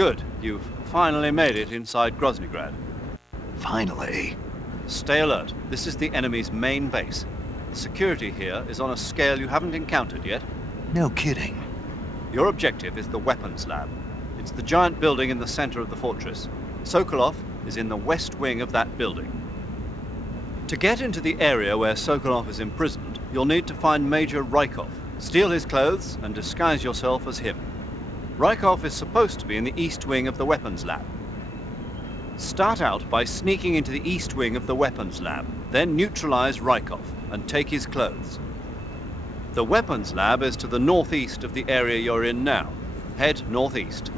Good. You've finally made it inside Groznygrad. Finally. Stay alert. This is the enemy's main base. Security here is on a scale you haven't encountered yet. No kidding. Your objective is the weapons lab. It's the giant building in the center of the fortress. Sokolov is in the west wing of that building. To get into the area where Sokolov is imprisoned, you'll need to find Major Rykov, steal his clothes, and disguise yourself as him. Rykov is supposed to be in the east wing of the weapons lab. Start out by sneaking into the east wing of the weapons lab, then neutralize Rykov and take his clothes. The weapons lab is to the northeast of the area you're in now. Head northeast.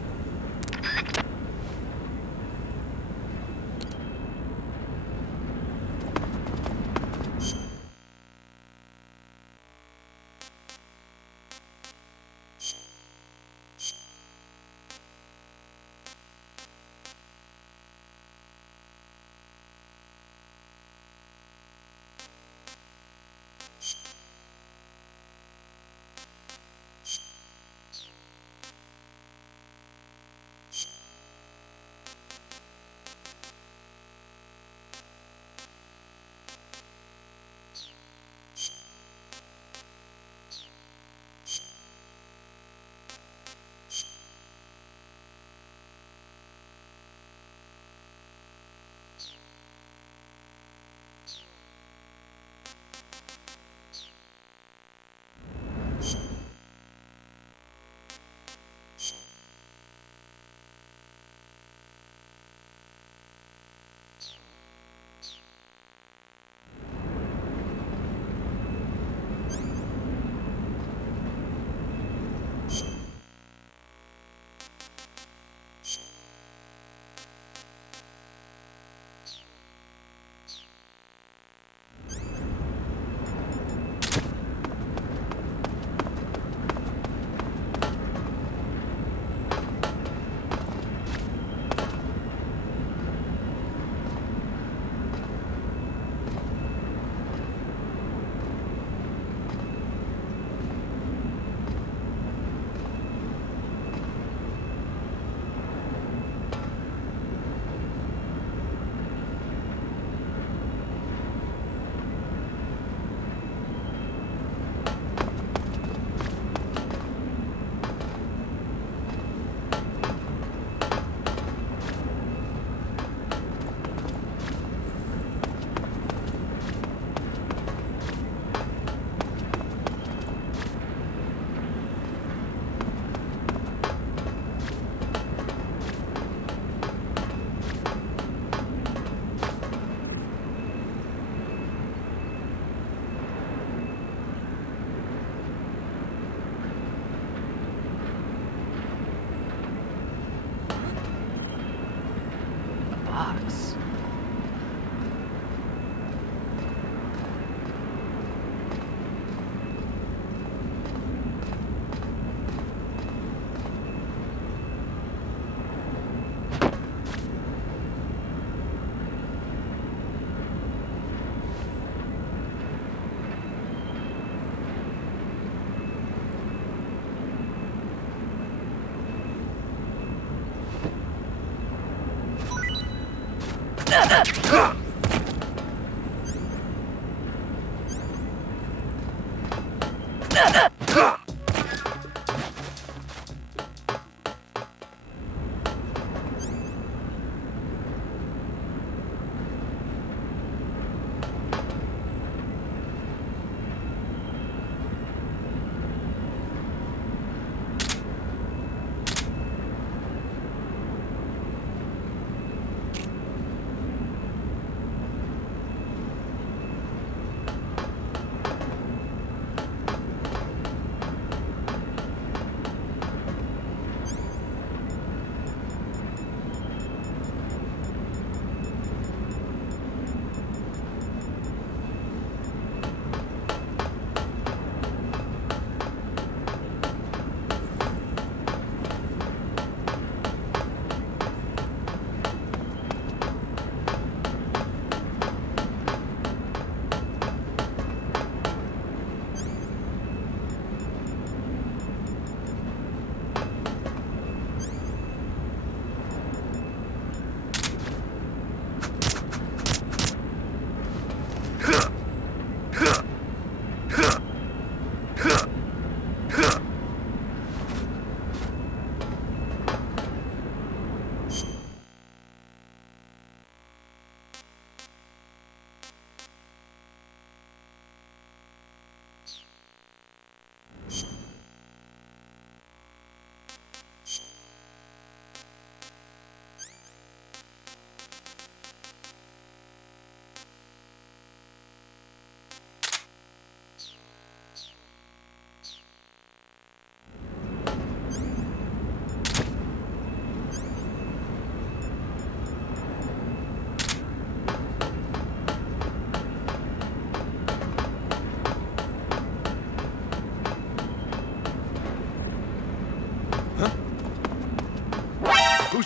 Box.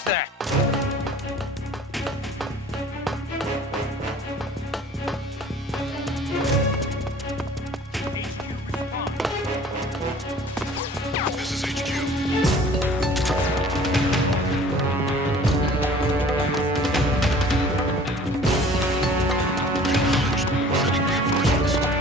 that? This is HQ. Acknowledged. Sending reinforcements.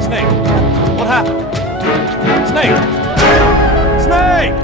Snake! What happened? Snake! Snake!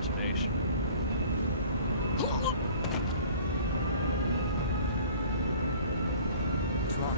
imagination. wrong?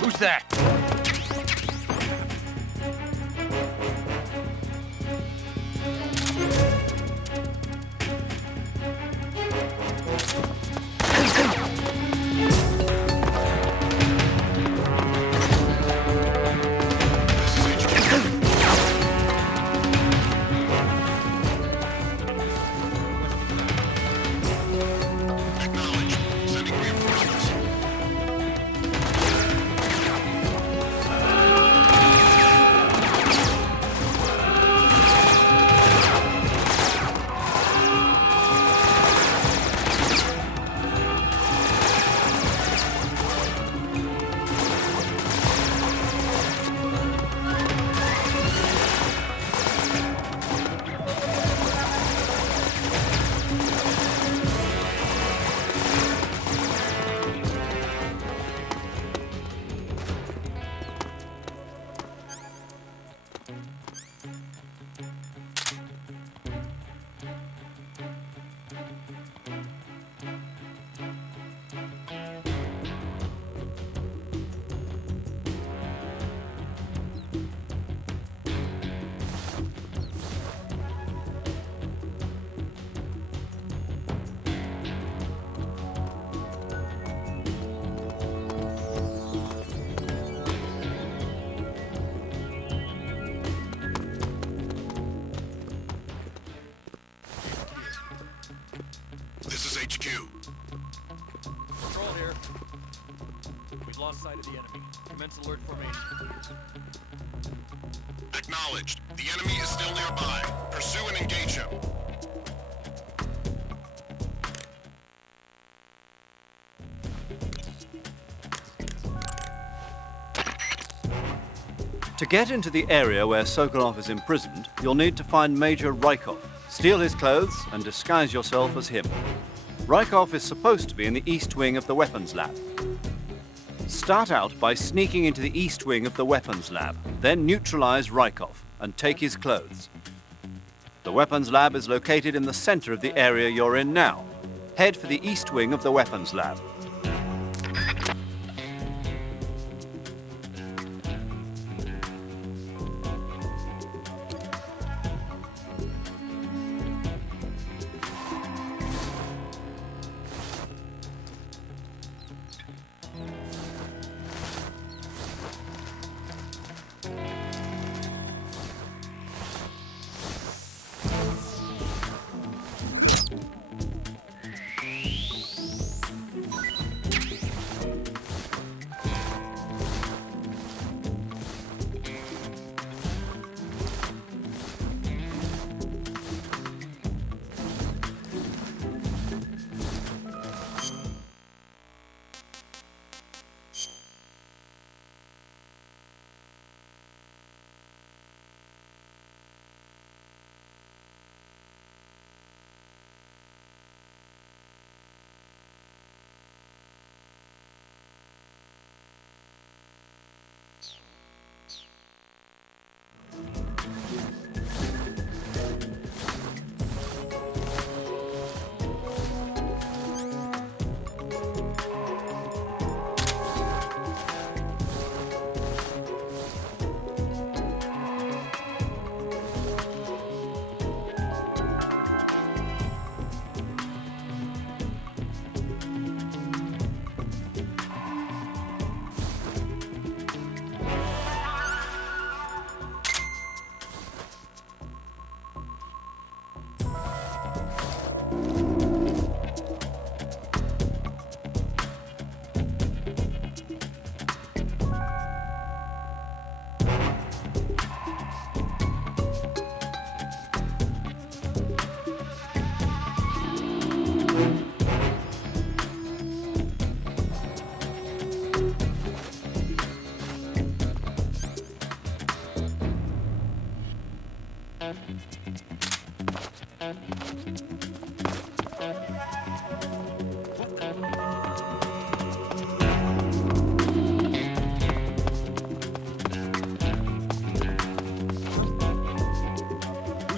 Who's that? This is HQ. Acknowledged. Sending reinforcements. This is HQ. Control here. We've lost sight of the enemy. Commence alert formation. Acknowledged. The enemy is still nearby. Pursue and engage him. To get into the area where Sokolov is imprisoned, you'll need to find Major Rykov, steal his clothes, and disguise yourself as him. Rykov is supposed to be in the east wing of the weapons lab. Start out by sneaking into the east wing of the weapons lab, then neutralize Rykov and take his clothes. The weapons lab is located in the center of the area you're in now. Head for the east wing of the weapons lab.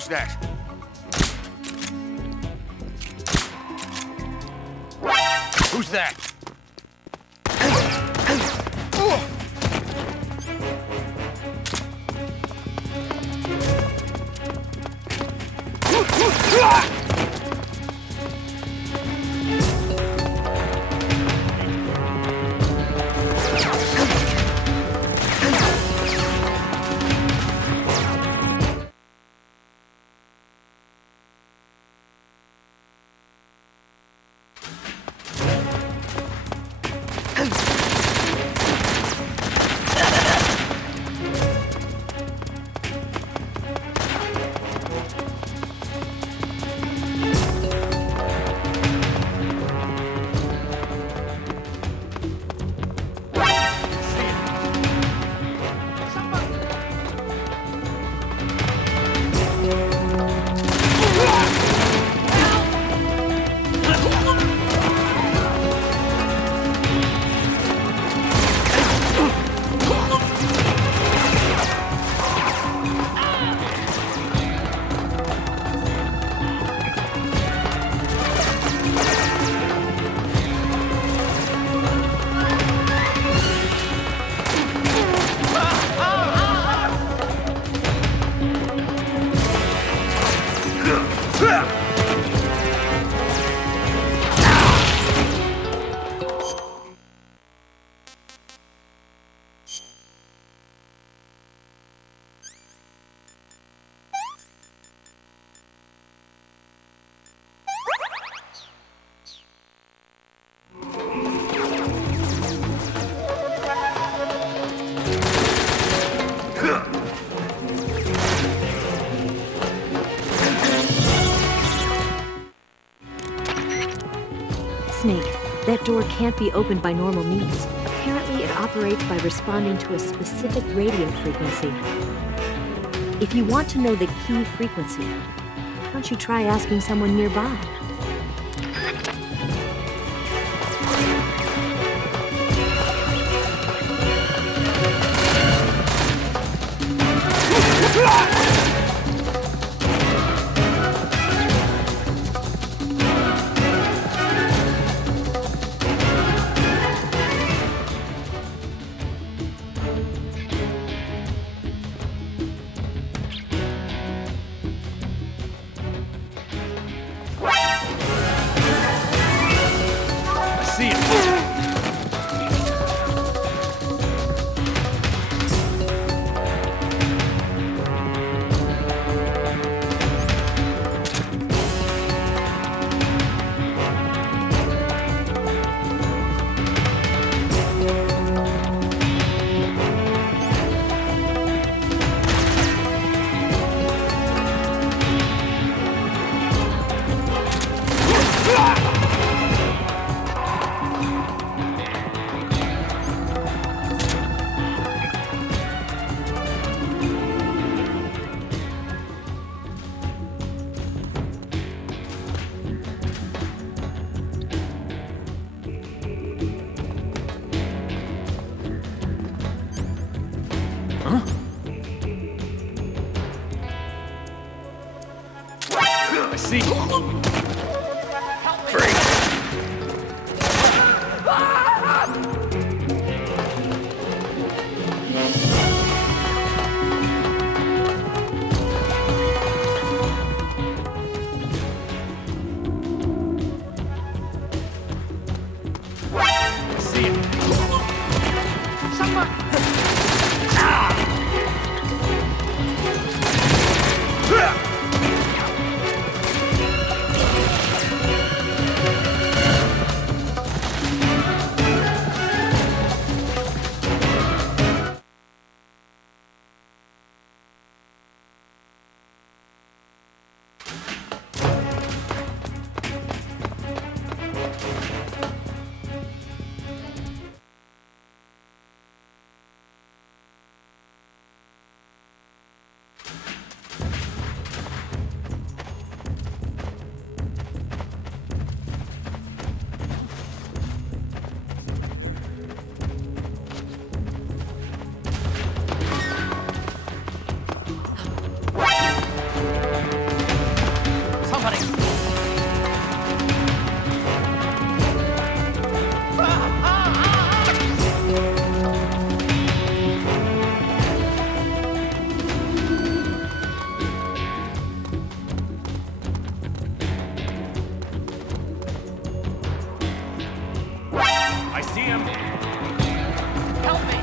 Who's that? Who's that? Snake, that door can't be opened by normal means. Apparently, it operates operates by responding to a specific radio frequency. If you want to know the key frequency, why don't you try asking someone nearby? See it. I see. I see it. Someone. I see him. Help me.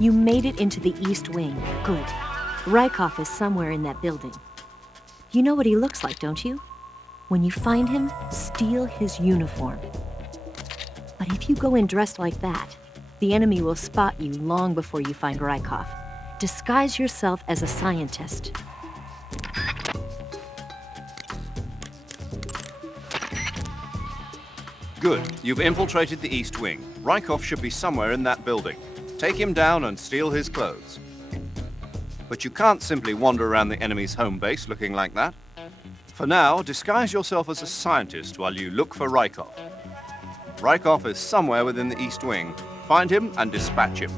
You made it into the East Wing. Good. Rykov is somewhere in that building. You know what he looks like, don't you? When you find him, steal his uniform. But if you go in dressed like that, the enemy will spot you long before you find Rykov. Disguise yourself as a scientist. Good. You've infiltrated the East Wing. Rykov should be somewhere in that building. Take him down and steal his clothes. But you can't simply wander around the enemy's home base looking like that. For now, disguise yourself as a scientist while you look for Rykov. Rykov is somewhere within the East Wing. Find him and dispatch him.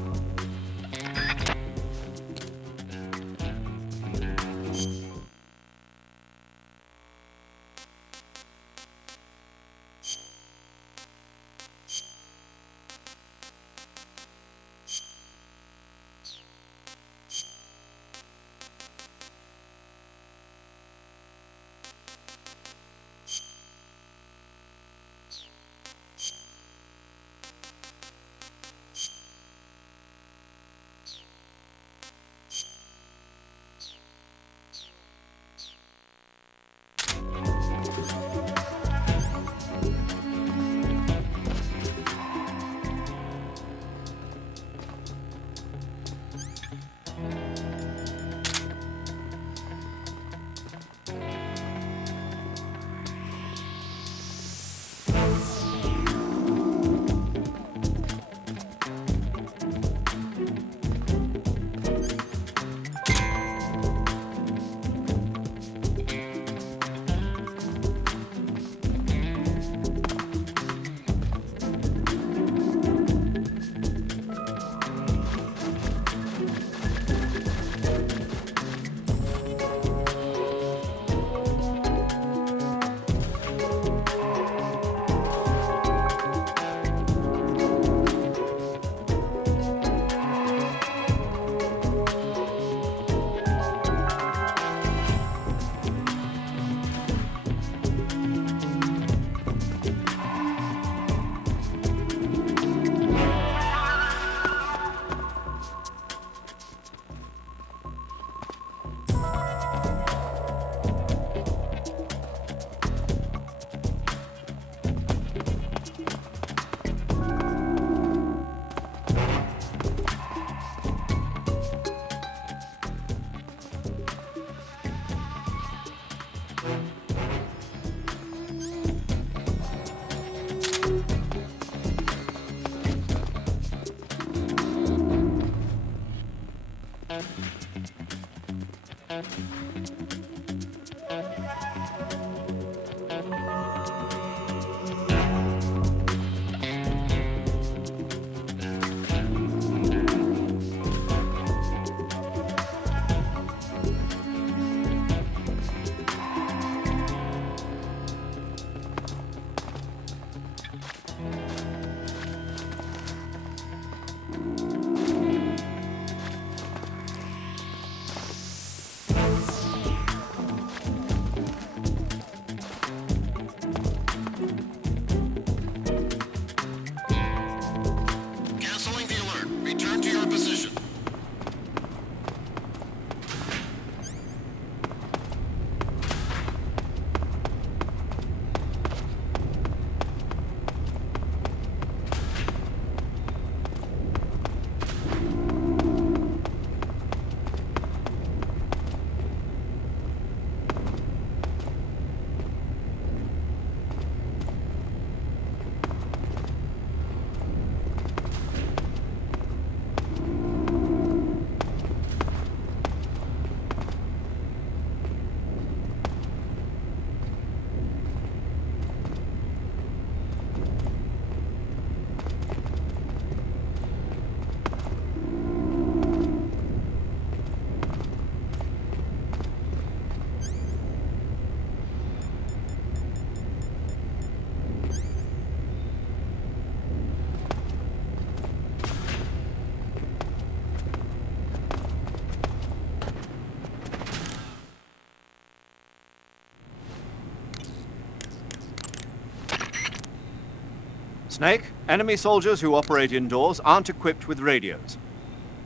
Snake, enemy soldiers who operate indoors aren't equipped with radios.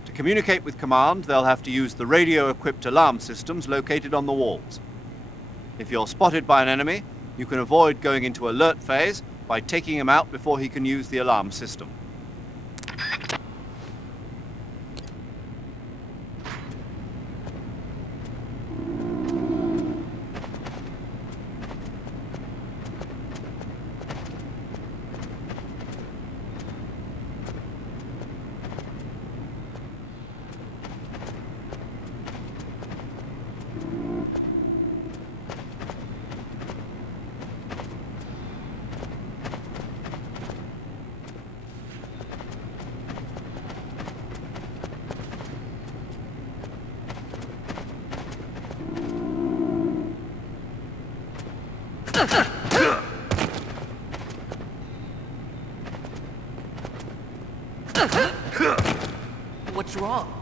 To communicate with command, they'll have to use the radio-equipped alarm systems located on the walls. If you're spotted by an enemy, you can avoid going into alert phase by taking him out before he can use the alarm system. What's wrong?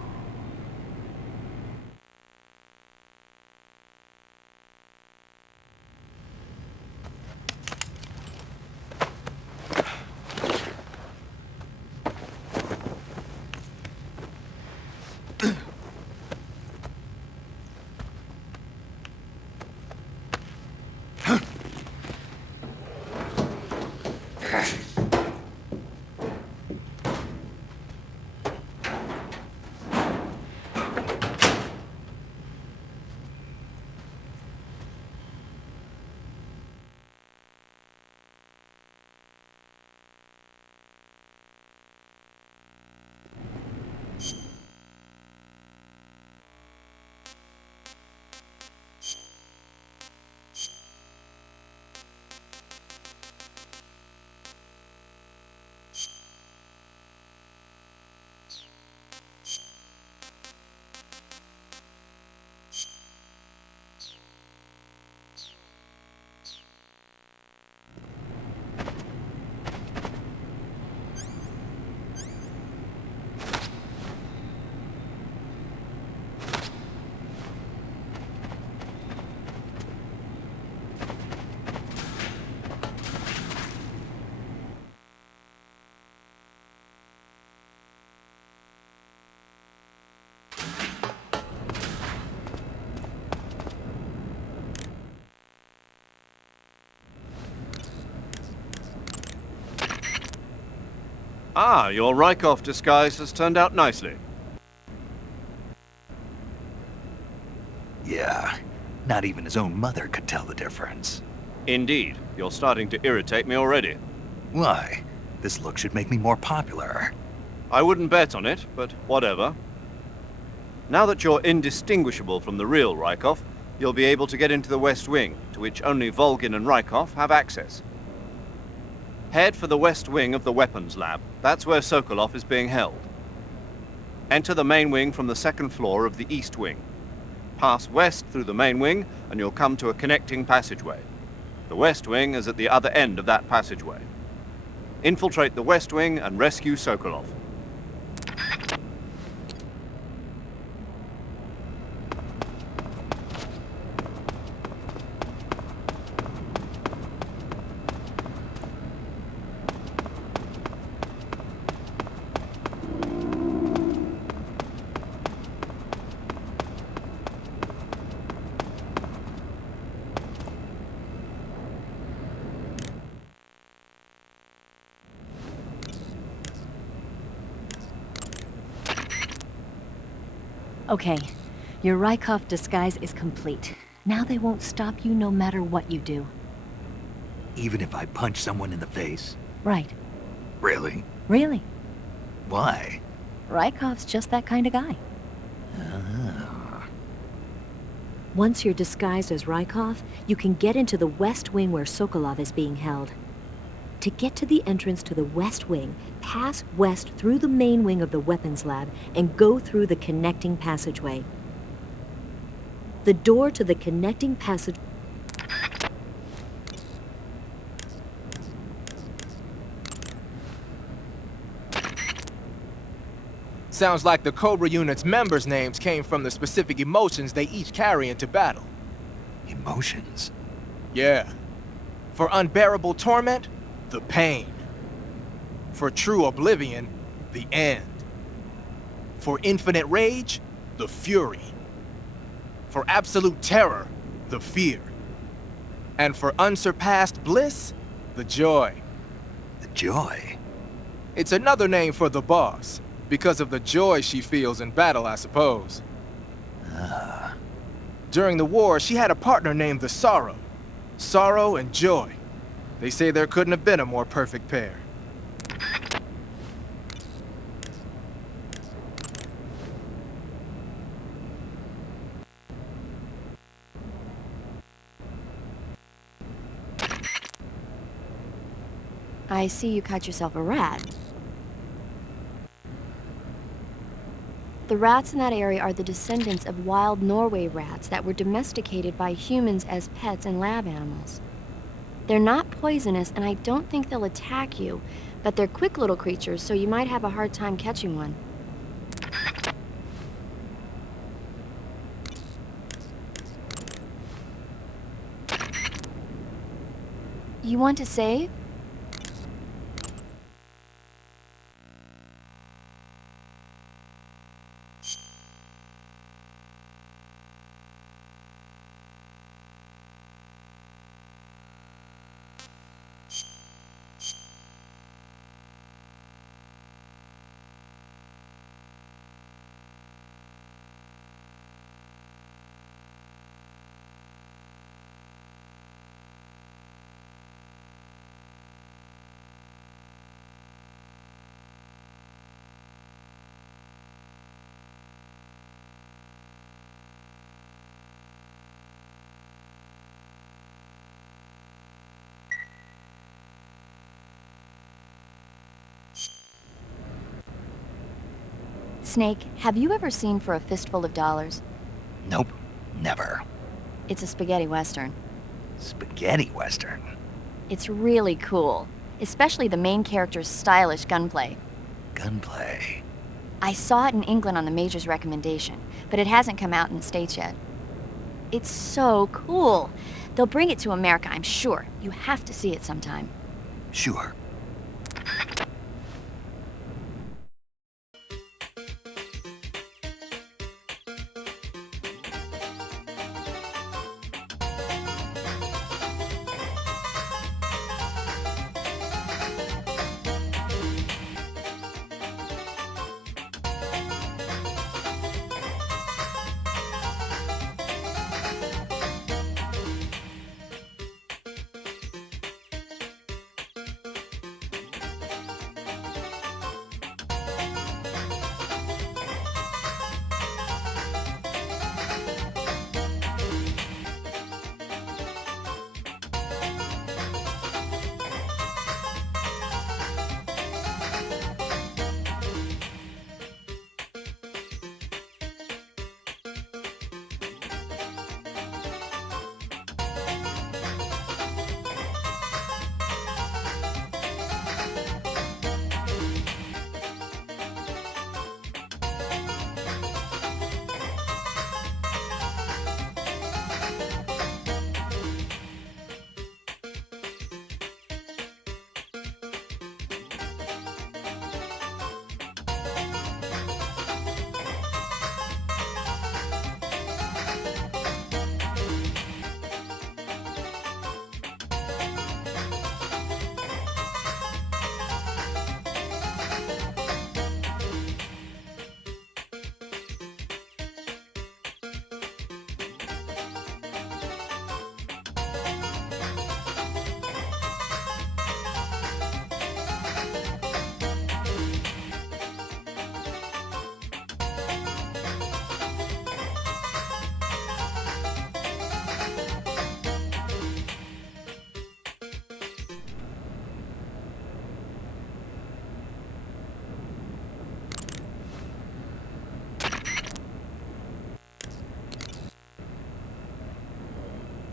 Ah, your Rykov disguise has turned out nicely. Yeah, not even his own mother could tell the difference. Indeed, you're starting to irritate me already. Why? This look should make me more popular. I wouldn't bet on it, but whatever. Now that you're indistinguishable from the real Rykov, you'll be able to get into the West Wing, to which only Volgin and Rykov have access. Head for the West Wing of the Weapons Lab. That's where Sokolov is being held. Enter the main wing from the second floor of the East Wing. Pass west through the main wing, and you'll come to a connecting passageway. The West Wing is at the other end of that passageway. Infiltrate the West Wing and rescue Sokolov. Okay, your Rykov disguise is complete. Now they won't stop you no matter what you do. Even if I punch someone in the face? Right. Really? Really. Why? Rykov's just that kind of guy. Ah. Once you're disguised as Rykov, you can get into the West Wing where Sokolov is being held. To get to the entrance to the West Wing, pass west through the main wing of the Weapons Lab and go through the connecting passageway. The door to the connecting passage... Sounds like the Cobra Unit's members' names came from the specific emotions they each carry into battle. Emotions? Yeah. For unbearable torment, the pain. For true oblivion, the end. For infinite rage, the fury. For absolute terror, the fear. And for unsurpassed bliss, the joy. The joy? It's another name for the boss, because of the joy she feels in battle, I suppose. During the war, she had a partner named the Sorrow. Sorrow and joy. They say there couldn't have been a more perfect pair. I see you caught yourself a rat. The rats in that area are the descendants of wild Norway rats that were domesticated by humans as pets and lab animals. They're not poisonous, and I don't think they'll attack you, but they're quick little creatures, so you might have a hard time catching one. You want to save? Snake, have you ever seen For a Fistful of Dollars? Nope, never. It's a spaghetti western. Spaghetti western? It's really cool, especially the main character's stylish gunplay. Gunplay? I saw it in England on the Major's recommendation, but it hasn't come out in the States yet. It's so cool. They'll bring it to America, I'm sure. You have to see it sometime. Sure.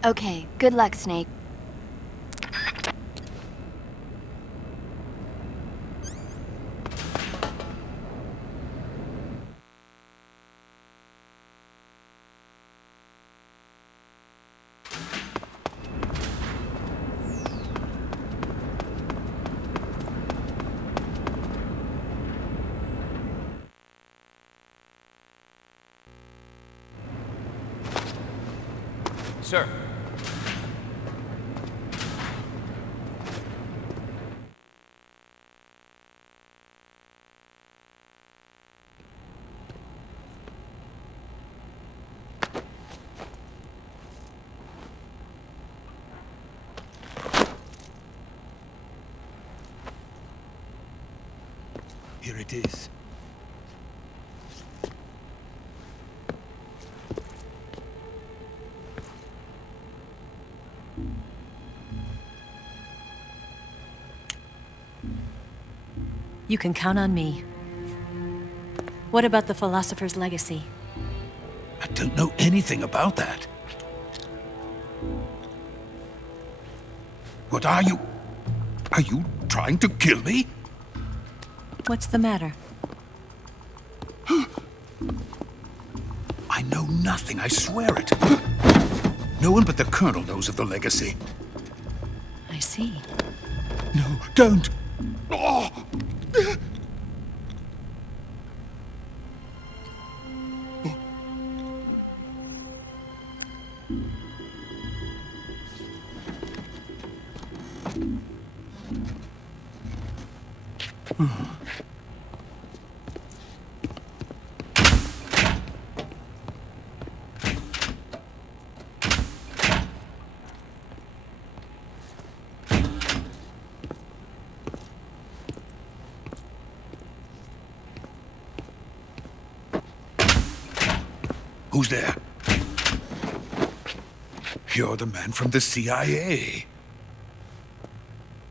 Okay, good luck, Snake. sir. Here it is. You can count on me. What about the philosopher's legacy? I don't know anything about that. What are you? Are you trying to kill me? What's the matter? I know nothing, I swear it. No one but the Colonel knows of the legacy. I see. No, don't! Oh. Who's there? You're the man from the CIA.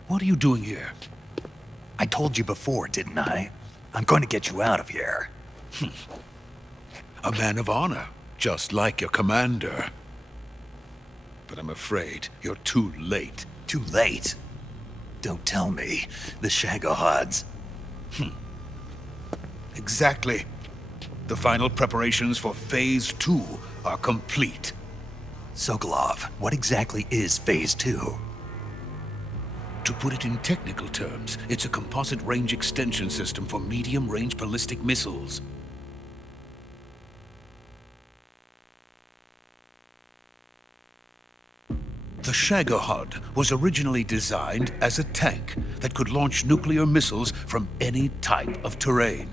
What are you doing here? I told you before, didn't I? I'm going to get you out of here. A man of honor, just like your commander. But I'm afraid you're too late. Too late? Don't tell me. The Shagohods. Exactly. The final preparations for Phase 2 are complete. Sokolov, what exactly is Phase 2? To put it in technical terms, it's a composite range extension system for medium-range ballistic missiles. The Shagohod was originally designed as a tank that could launch nuclear missiles from any type of terrain.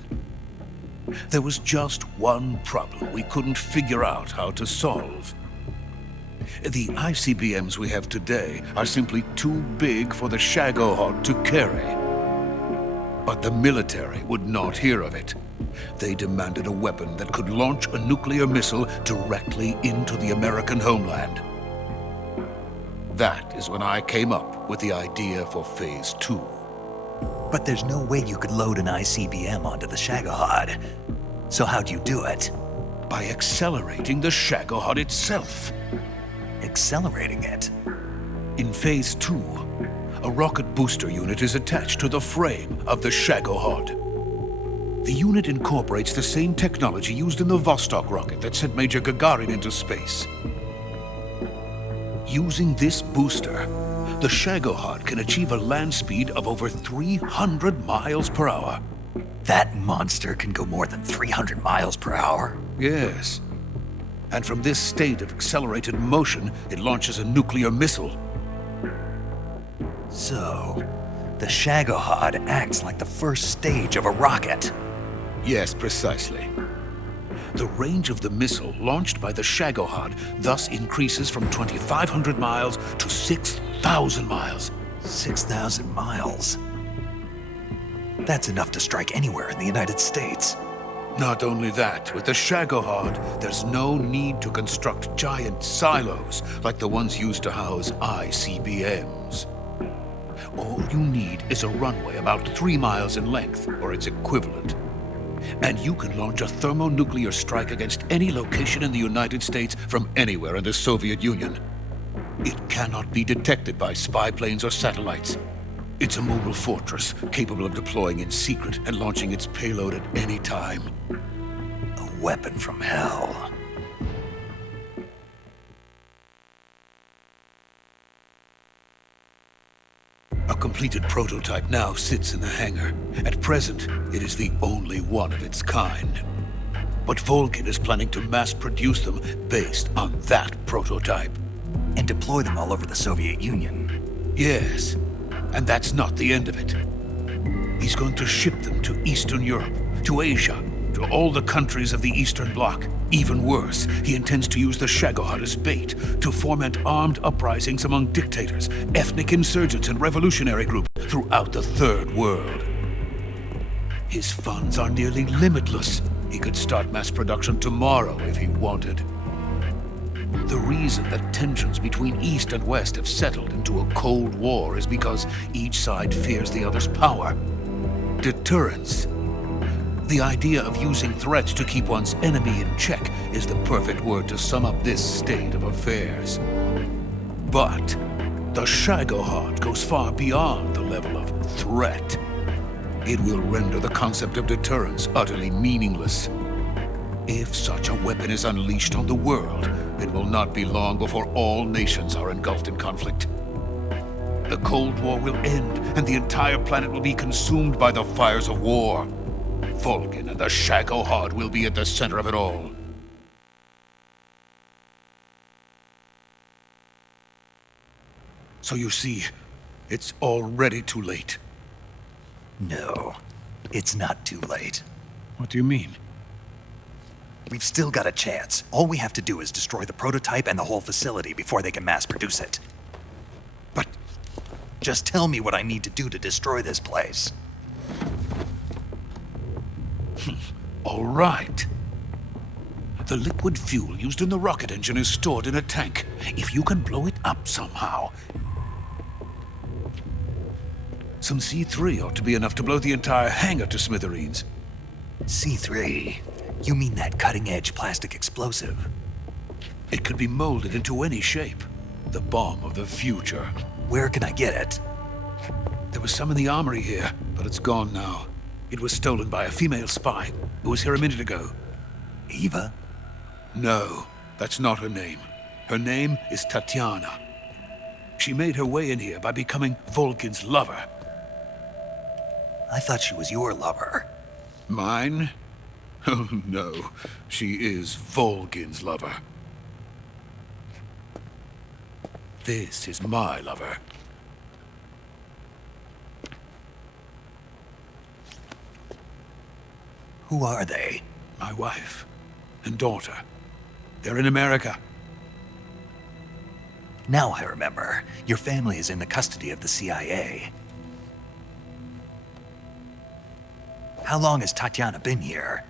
There was just one problem we couldn't figure out how to solve. The ICBMs we have today are simply too big for the Shagohod to carry. But the military would not hear of it. They demanded a weapon that could launch a nuclear missile directly into the American homeland. That is when I came up with the idea for Phase 2. But there's no way you could load an ICBM onto the Shagohod. So how'd you do it? By accelerating the Shagohod itself. Accelerating it? In Phase 2, a rocket booster unit is attached to the frame of the Shagohod. The unit incorporates the same technology used in the Vostok rocket that sent Major Gagarin into space. Using this booster, the Shagohod can achieve a land speed of over 300 miles per hour. That monster can go more than 300 miles per hour? Yes. And from this state of accelerated motion, it launches a nuclear missile. So, the Shagohod acts like the first stage of a rocket. Yes, precisely. The range of the missile launched by the Shagohod thus increases from 2,500 miles to 6,000 miles. 6,000 miles? That's enough to strike anywhere in the United States. Not only that, with the Shagohod, there's no need to construct giant silos like the ones used to house ICBMs. All you need is a runway about 3 miles in length, or its equivalent. And you can launch a thermonuclear strike against any location in the United States from anywhere in the Soviet Union. It cannot be detected by spy planes or satellites. It's a mobile fortress, capable of deploying in secret and launching its payload at any time. A weapon from hell. A completed prototype now sits in the hangar. At present, it is the only one of its kind. But Volgin is planning to mass produce them based on that prototype. And deploy them all over the Soviet Union. Yes, and that's not the end of it. He's going to ship them to Eastern Europe, to Asia, to all the countries of the Eastern Bloc. Even worse, he intends to use the Shagohod as bait to foment armed uprisings among dictators, ethnic insurgents, and revolutionary groups throughout the Third World. His funds are nearly limitless. He could start mass production tomorrow if he wanted. The reason that tensions between East and West have settled into a Cold War is because each side fears the other's power. Deterrence. The idea of using threats to keep one's enemy in check is the perfect word to sum up this state of affairs. But the Shagohod goes far beyond the level of threat. It will render the concept of deterrence utterly meaningless. If such a weapon is unleashed on the world, it will not be long before all nations are engulfed in conflict. The Cold War will end, and the entire planet will be consumed by the fires of war. Vulcan and the Shagohod will be at the center of it all. So you see, it's already too late. No, it's not too late. What do you mean? We've still got a chance. All we have to do is destroy the prototype and the whole facility before they can mass produce it. But just tell me what I need to do to destroy this place. all right. The liquid fuel used in the rocket engine is stored in a tank. If you can blow it up somehow, some C3 ought to be enough to blow the entire hangar to smithereens. C3? You mean that cutting-edge plastic explosive? It could be molded into any shape. The bomb of the future. Where can I get it? There was some in the armory here, but it's gone now. It was stolen by a female spy who was here a minute ago. Eva? No, that's not her name. Her name is Tatiana. She made her way in here by becoming Vulcan's lover. I thought she was your lover. Mine? Oh no, she is Vulcan's lover. This is my lover. Who are they? My wife and daughter. They're in America. Now I remember. Your family is in the custody of the CIA. How long has Tatiana been here?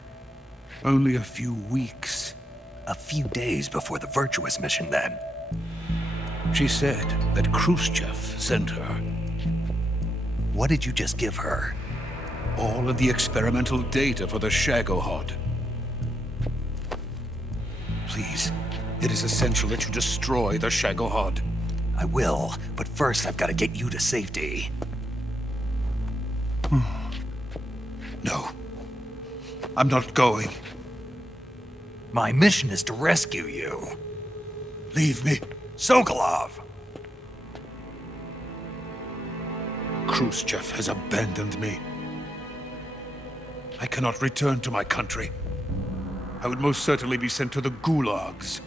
Only a few weeks. A few days before the Virtuous mission, then. She said that Khrushchev sent her. What did you just give her? All of the experimental data for the Shagohod. Please, it is essential that you destroy the Shagohod. I will, but first I've got to get you to safety. No. I'm not going. My mission is to rescue you. Leave me. Sokolov! Khrushchev has abandoned me. I cannot return to my country. I would most certainly be sent to the gulags.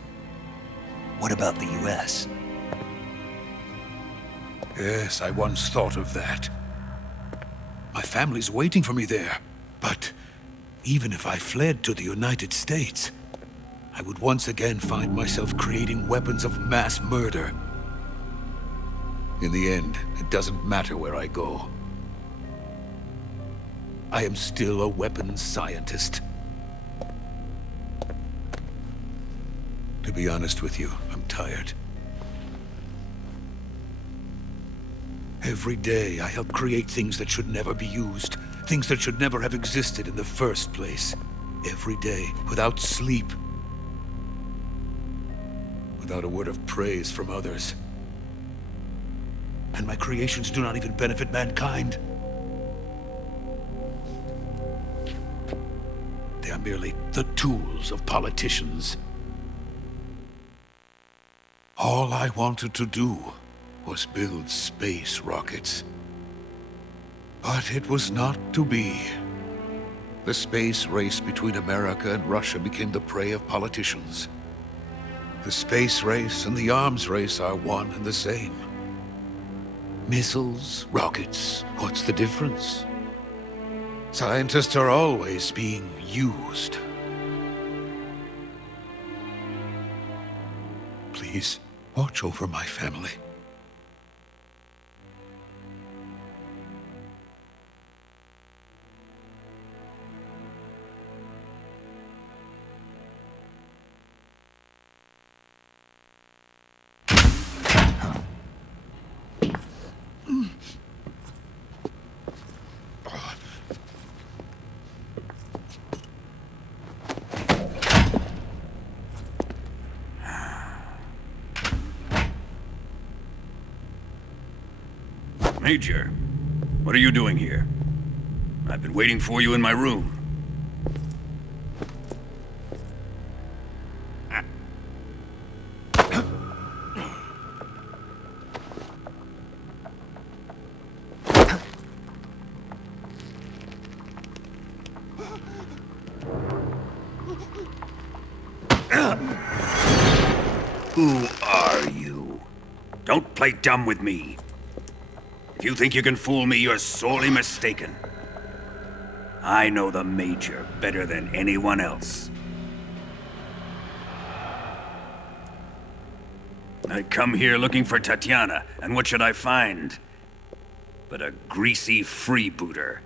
What about the US? Yes, I once thought of that. My family's waiting for me there. But even if I fled to the United States, I would once again find myself creating weapons of mass murder. In the end, it doesn't matter where I go. I am still a weapons scientist. To be honest with you, I'm tired. Every day, I help create things that should never be used. Things that should never have existed in the first place. Every day, without sleep. Without a word of praise from others. And my creations do not even benefit mankind. They are merely the tools of politicians. All I wanted to do was build space rockets. But it was not to be. The space race between America and Russia became the prey of politicians. The space race and the arms race are one and the same. Missiles, rockets, what's the difference? Scientists are always being used. Please, watch over my family. Major, what are you doing here? I've been waiting for you in my room. Who are you? Don't play dumb with me. If you think you can fool me, you're sorely mistaken. I know the Major better than anyone else. I come here looking for Tatiana, and what should I find? But a greasy freebooter.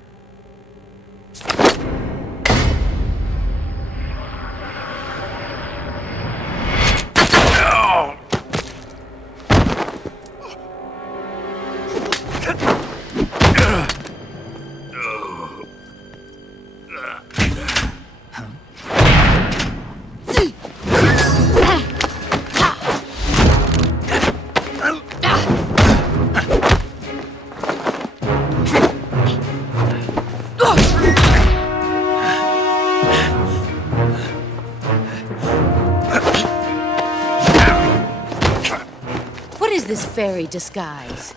What is this fairy disguise?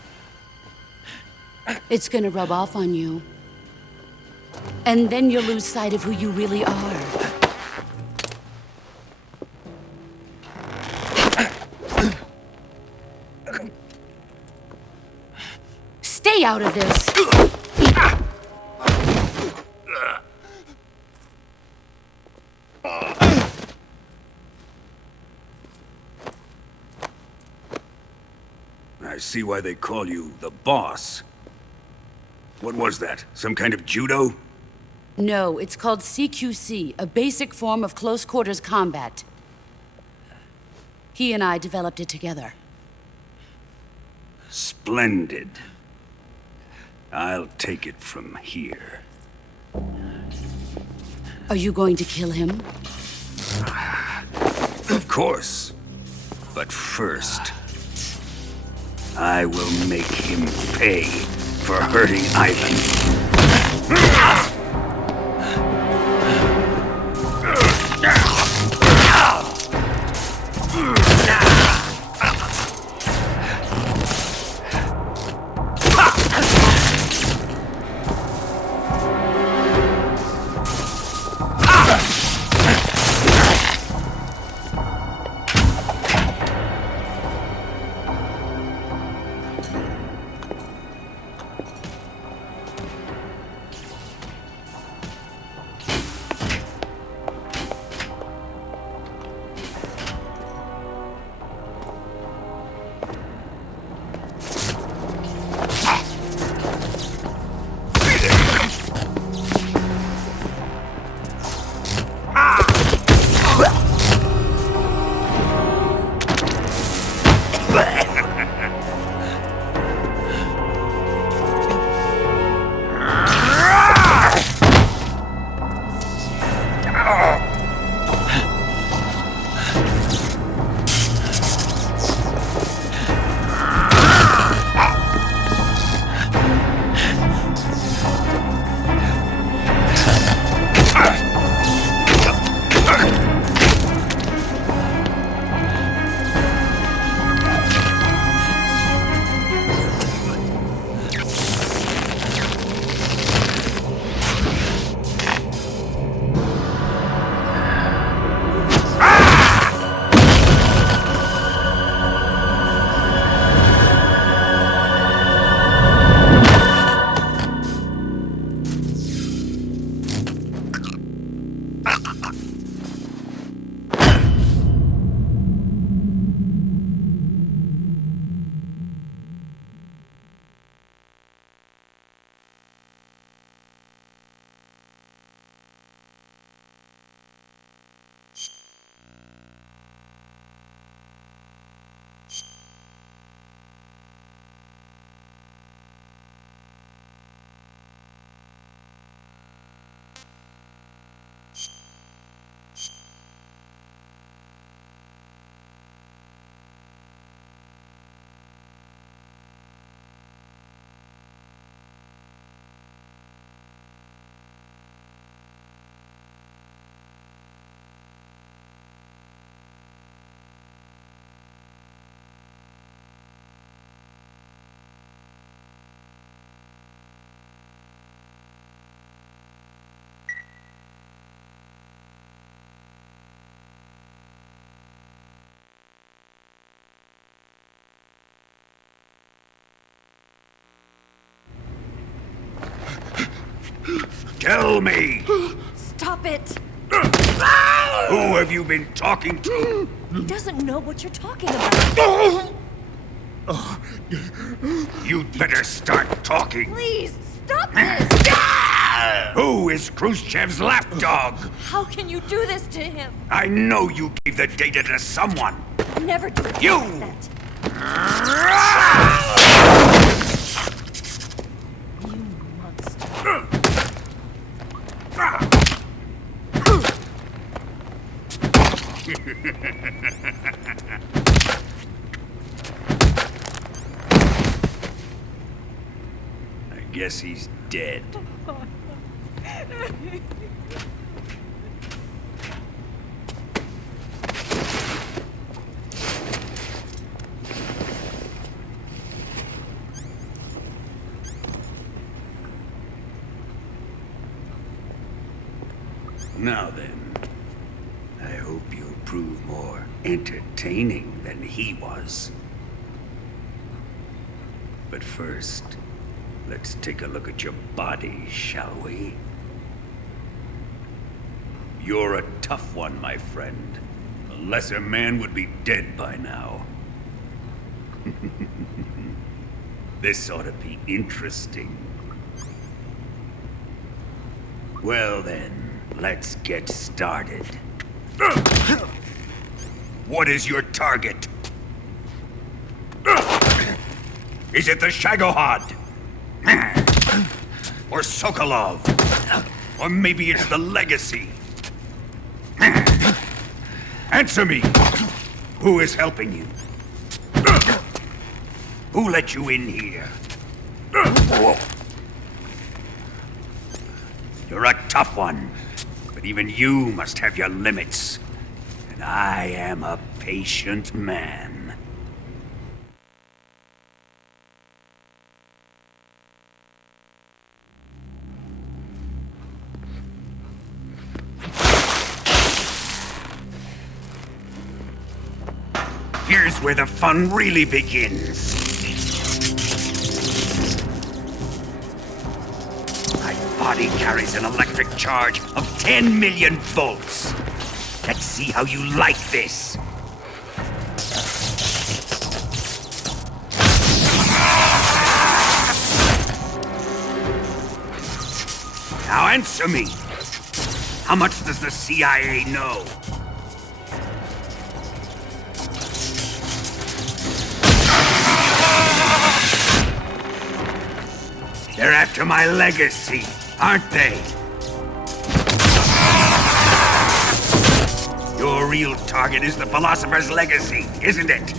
It's gonna rub off on you. And then you'll lose sight of who you really are. Stay out of this! I see why they call you the boss. What was that? Some kind of judo? No, it's called CQC, a basic form of close quarters combat. He and I developed it together. Splendid. I'll take it from here. Are you going to kill him? Of course. But first, I will make him pay for hurting Ivan. Tell me! Stop it! Who have you been talking to? He doesn't know what you're talking about. You'd better start talking. Please, stop this! Who is Khrushchev's lapdog? How can you do this to him? I know you gave the data to someone. Never do it You! like that. You monster. I guess he's dead. Now then, I hope you'll prove more entertaining than he was. But first, let's take a look at your body, shall we? You're a tough one, my friend. A lesser man would be dead by now. This ought to be interesting. Well then, let's get started. What is your target? Is it the Shagohod? Or Sokolov? Or maybe it's the Legacy? Answer me! Who is helping you? Who let you in here? You're a tough one, but even you must have your limits. And I am a patient man. Here's where the fun really begins. My body carries an electric charge of 10 million volts. Let's see how you like this. Now answer me. How much does the CIA know? They're after my legacy, aren't they? Your real target is the Philosopher's Legacy, isn't it?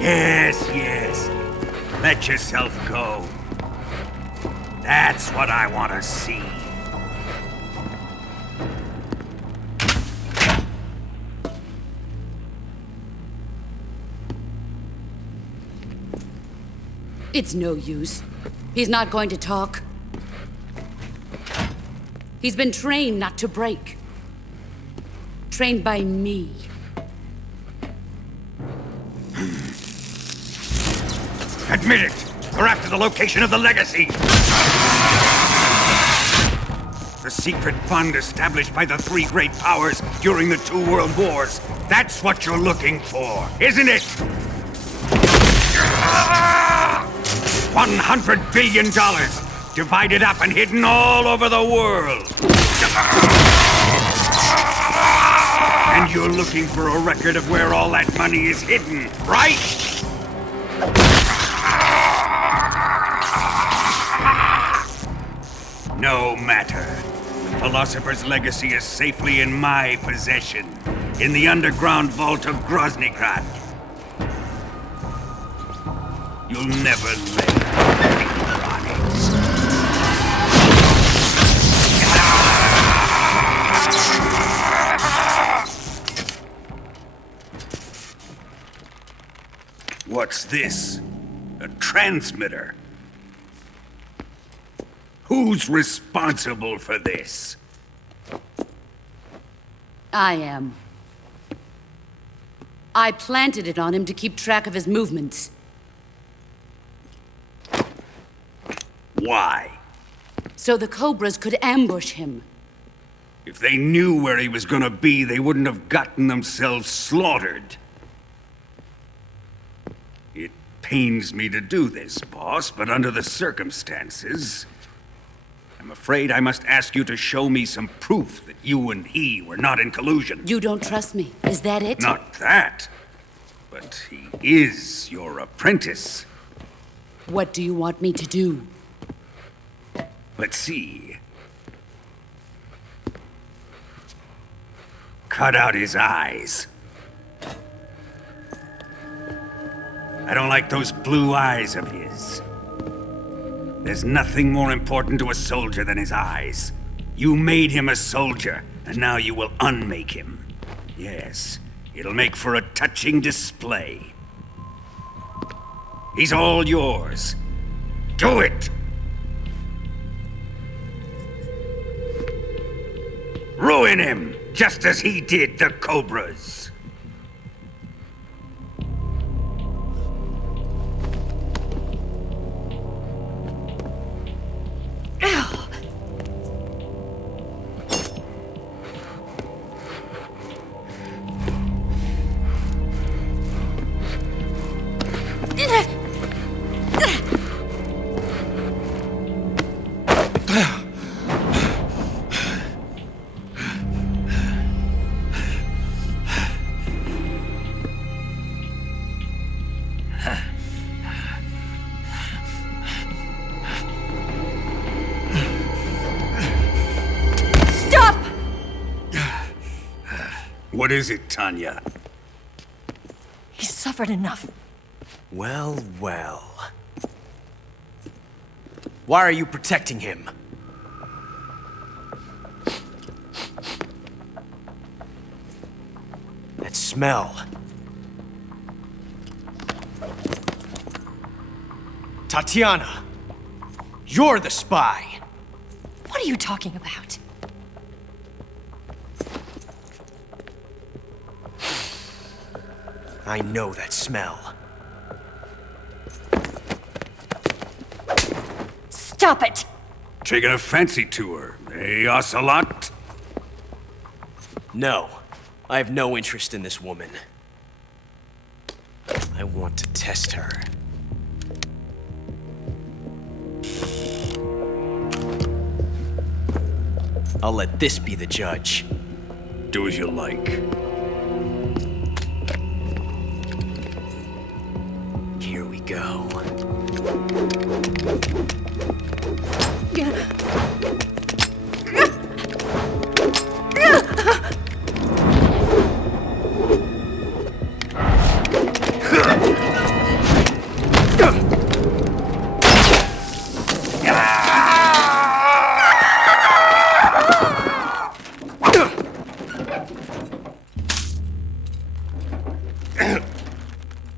Yes, yes. Let yourself go. That's what I want to see. It's no use. He's not going to talk. He's been trained not to break. Trained by me. Admit it! We're after the location of the Legacy! The secret fund established by the three great powers during the 2 world wars. That's what you're looking for, isn't it? $100 billion, divided up and hidden all over the world. And you're looking for a record of where all that money is hidden, right? No matter. The Philosopher's Legacy is safely in my possession, in the underground vault of Groznygrad. You'll never lay a finger on it. What's this? A transmitter? Who's responsible for this? I am. I planted it on him to keep track of his movements. Why? So the Cobras could ambush him. If they knew where he was gonna be, they wouldn't have gotten themselves slaughtered. It pains me to do this, boss, but under the circumstances, I'm afraid I must ask you to show me some proof that you and he were not in collusion. You don't trust me, is that it? Not that, but he is your apprentice. What do you want me to do? Let's see. Cut out his eyes. I don't like those blue eyes of his. There's nothing more important to a soldier than his eyes. You made him a soldier, and now you will unmake him. Yes, it'll make for a touching display. He's all yours. Do it! Ruin him, just as he did the Cobras. What is it, Tanya? He's suffered enough. Well, well. Why are you protecting him? That smell. Tatiana! You're the spy! What are you talking about? I know that smell. Stop it! Taking a fancy to her, eh, Ocelot? No. I have no interest in this woman. I want to test her. I'll let this be the judge. Do as you like. Here we go.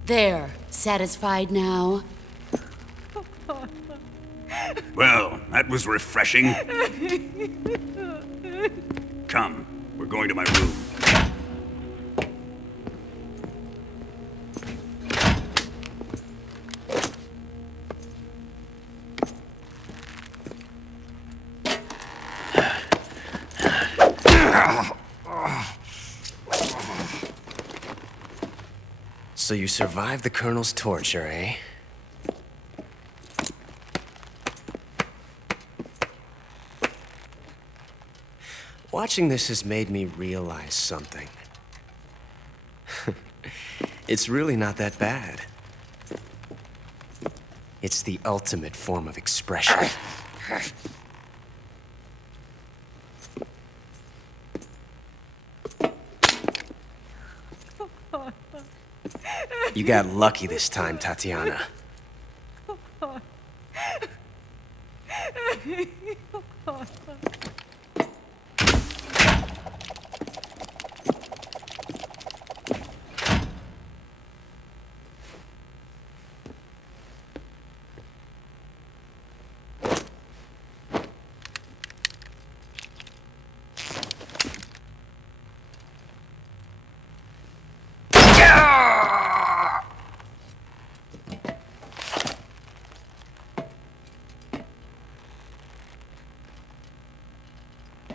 There. Satisfied now? Well, that was refreshing. Come, we're going to my room. So you survived the Colonel's torture, eh? Watching this has made me realize something. It's really not that bad. It's the ultimate form of expression. You got lucky this time, Tatiana.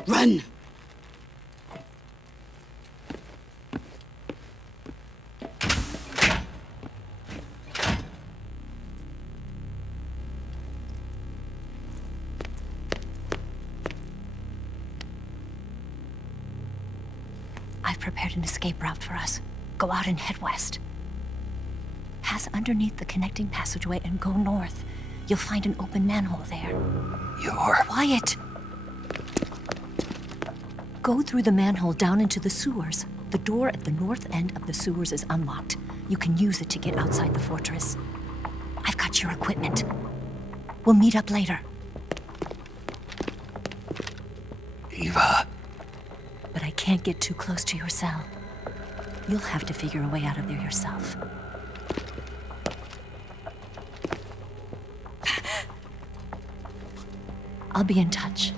Run! I've prepared an escape route for us. Go out and head west. Pass underneath the connecting passageway and go north. You'll find an open manhole there. You're... Quiet! Go through the manhole down into the sewers. The door at the north end of the sewers is unlocked. You can use it to get outside the fortress. I've got your equipment. We'll meet up later. Eva. But I can't get too close to your cell. You'll have to figure a way out of there yourself. I'll be in touch.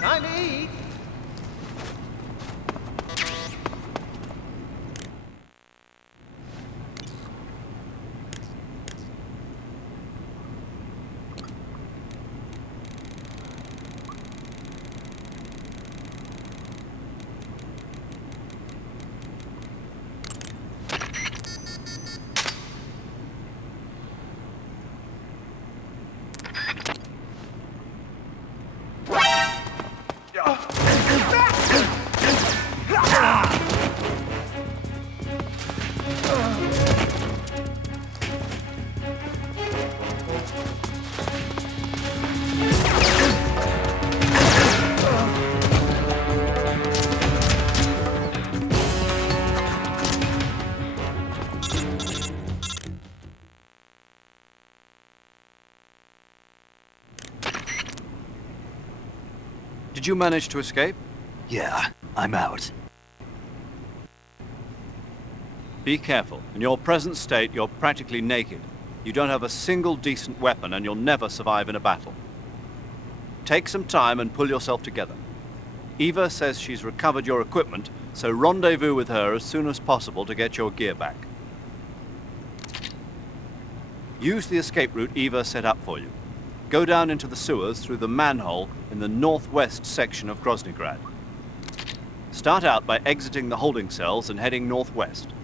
Time to eat. Did you manage to escape? Yeah, I'm out. Be careful. In your present state, you're practically naked. You don't have a single decent weapon, and you'll never survive in a battle. Take some time and pull yourself together. Eva says she's recovered your equipment, so rendezvous with her as soon as possible to get your gear back. Use the escape route Eva set up for you. Go down into the sewers through the manhole in the northwest section of Groznygrad. Start out by exiting the holding cells and heading northwest.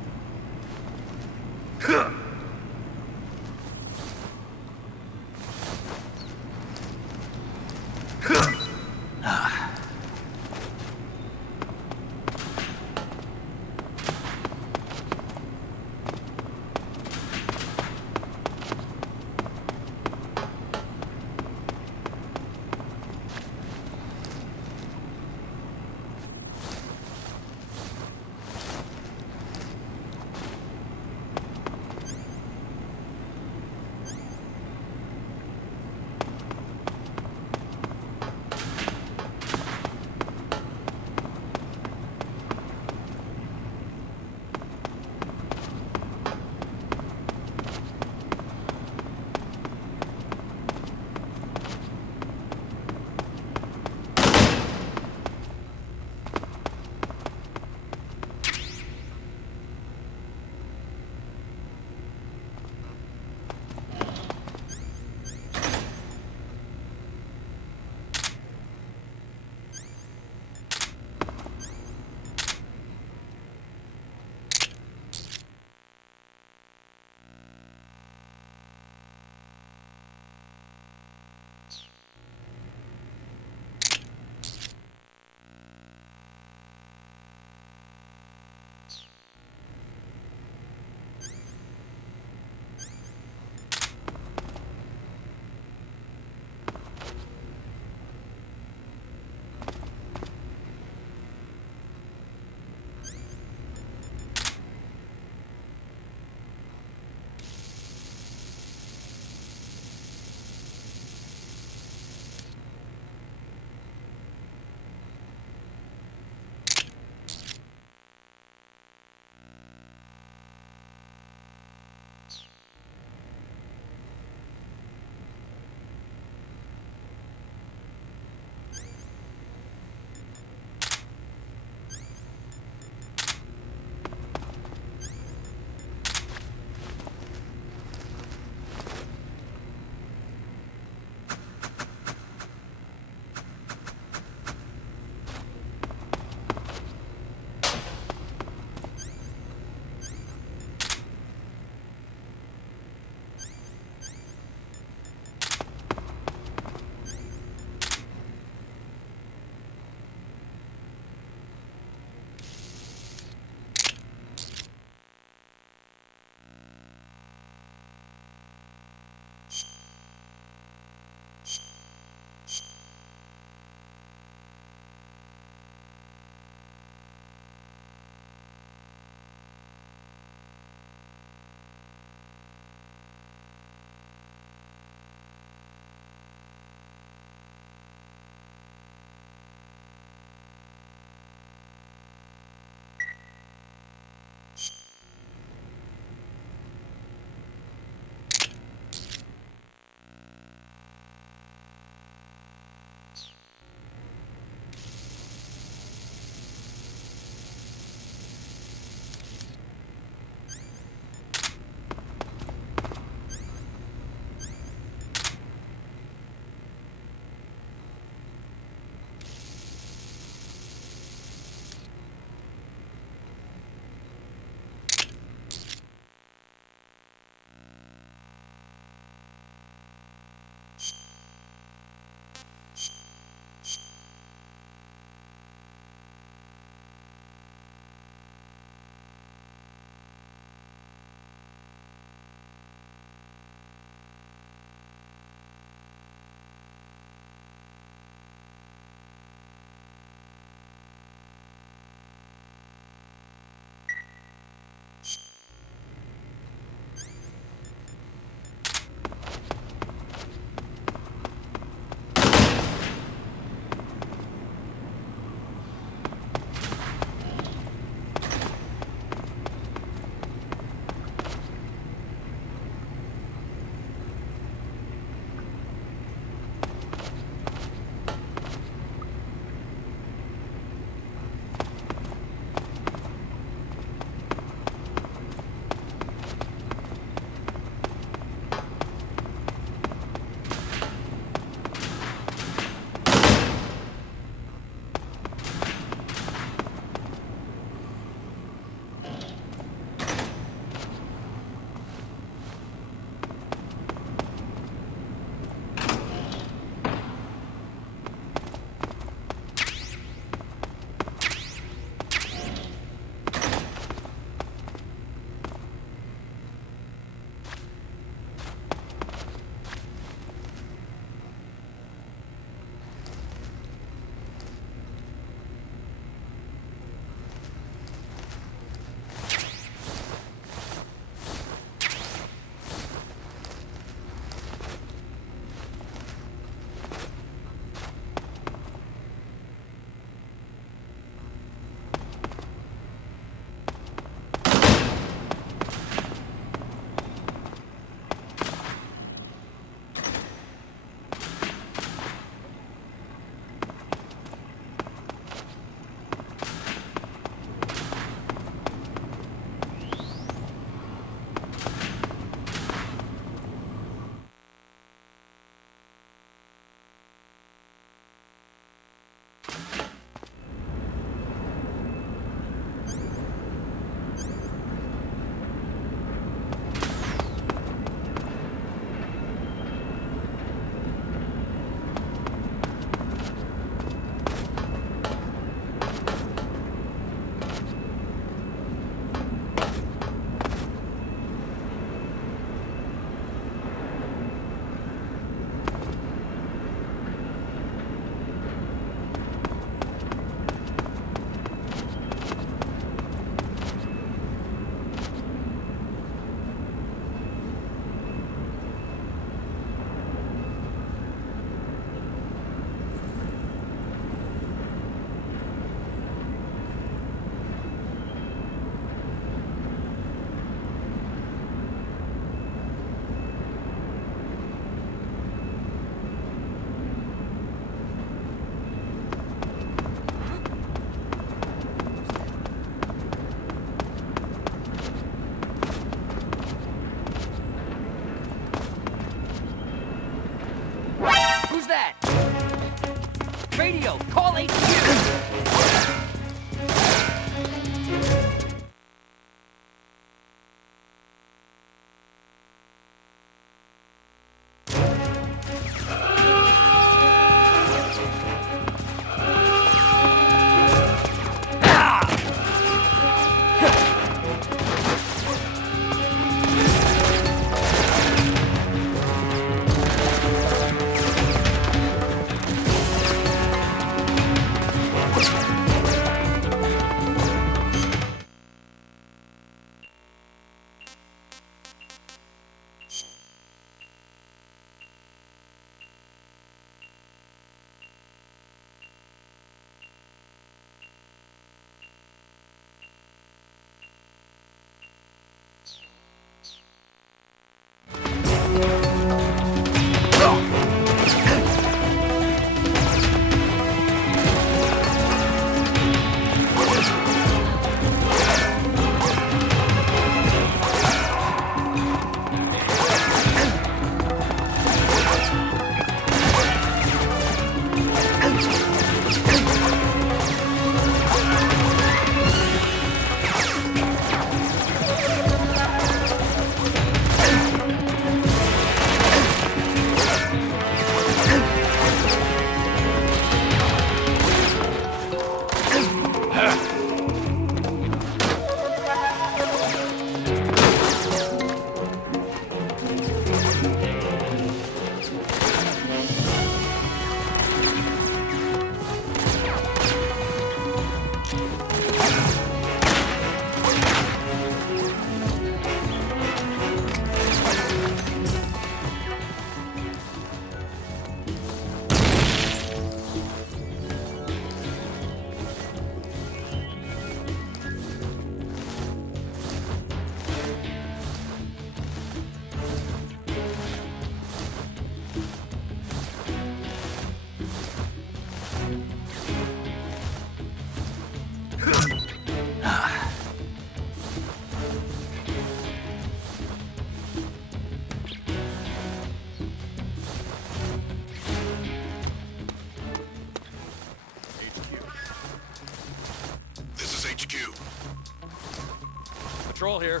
Patrol here.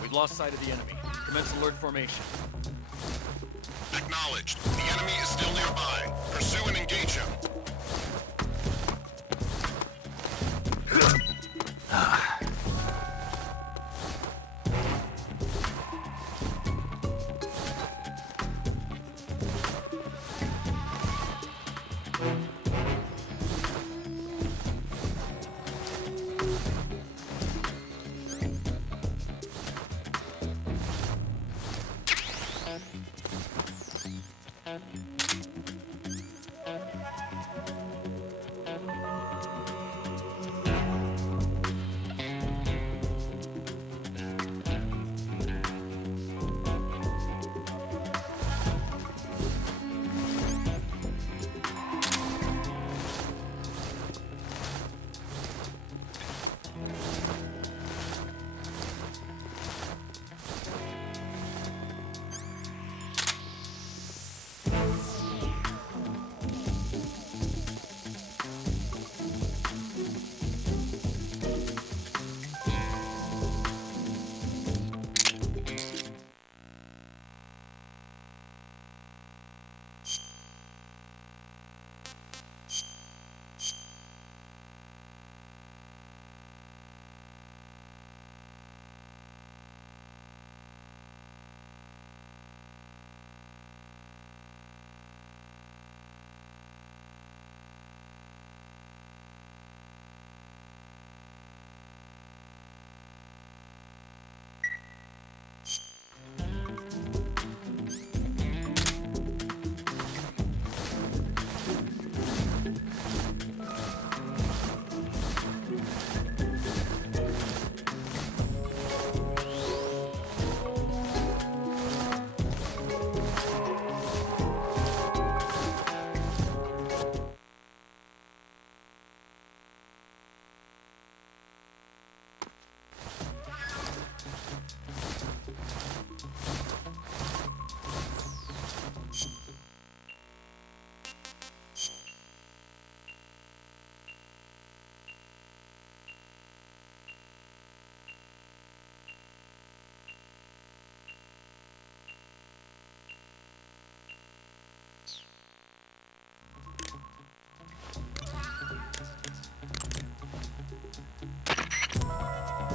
We've lost sight of the enemy. Commence alert formation. Acknowledged. The enemy is still nearby. Pursue and engage him.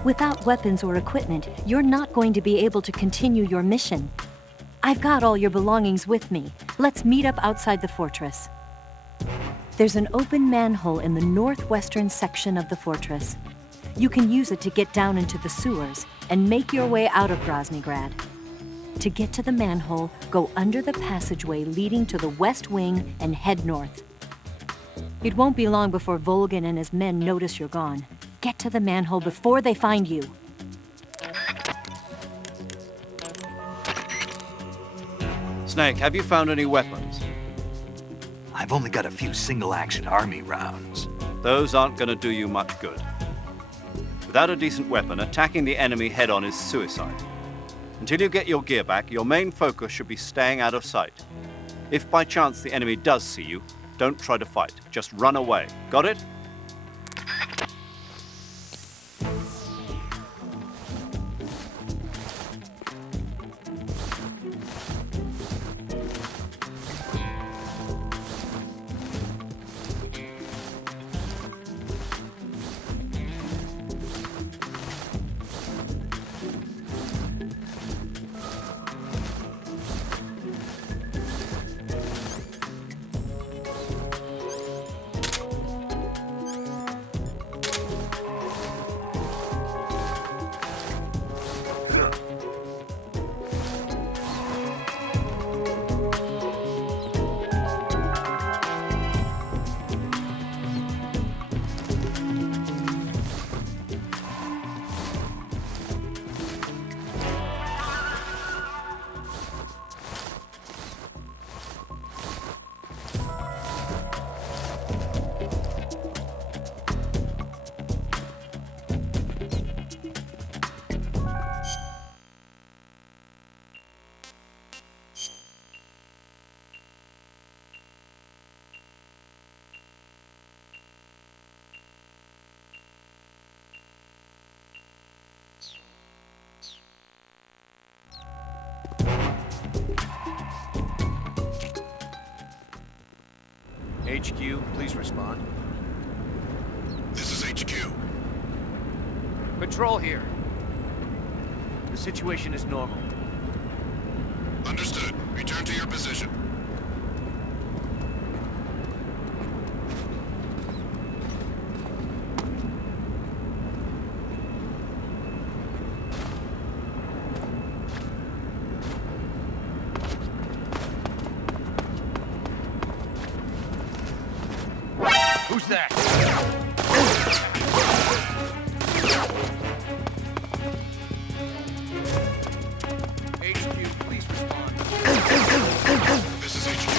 Without weapons or equipment, you're not going to be able to continue your mission. I've got all your belongings with me. Let's meet up outside the fortress. There's an open manhole in the northwestern section of the fortress. You can use it to get down into the sewers and make your way out of Groznygrad. To get to the manhole, go under the passageway leading to the west wing and head north. It won't be long before Volgin and his men notice you're gone. Get to the manhole before they find you. Snake, have you found any weapons? I've only got a few single-action army rounds. Those aren't going to do you much good. Without a decent weapon, attacking the enemy head-on is suicide. Until you get your gear back, your main focus should be staying out of sight. If by chance the enemy does see you, don't try to fight. Just run away. Got it? HQ, please respond. This is HQ. Patrol here. The situation is normal. Understood. Return to your position. Who's that? HQ, please respond. This is HQ.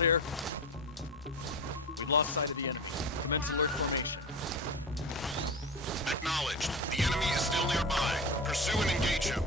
here. We've lost sight of the enemy. Commence alert formation. Acknowledged. The enemy is still nearby. Pursue and engage him.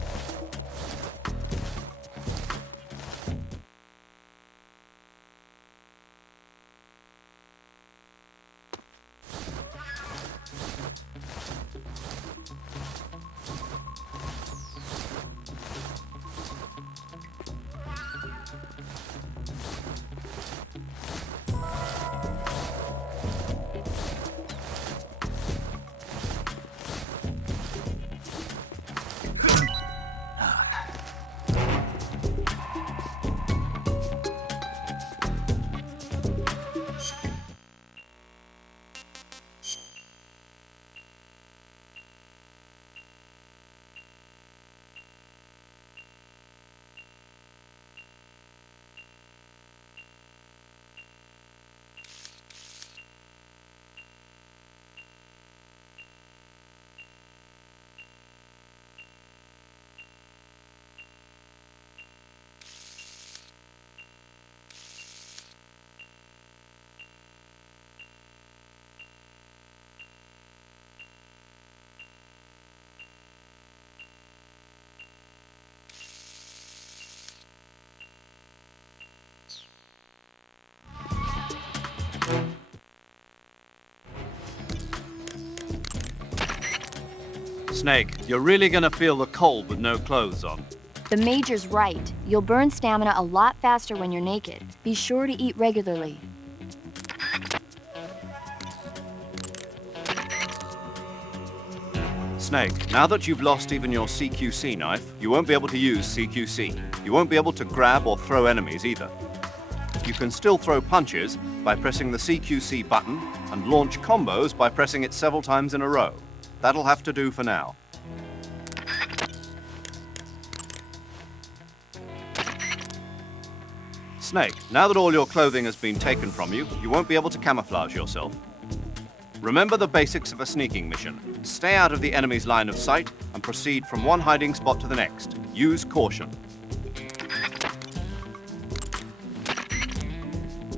Snake, you're really gonna feel the cold with no clothes on. The Major's right. You'll burn stamina a lot faster when you're naked. Be sure to eat regularly. Snake, now that you've lost even your CQC knife, you won't be able to use CQC. You won't be able to grab or throw enemies either. You can still throw punches by pressing the CQC button and launch combos by pressing it several times in a row. That'll have to do for now. Snake, now that all your clothing has been taken from you, you won't be able to camouflage yourself. Remember the basics of a sneaking mission. Stay out of the enemy's line of sight and proceed from one hiding spot to the next. Use caution.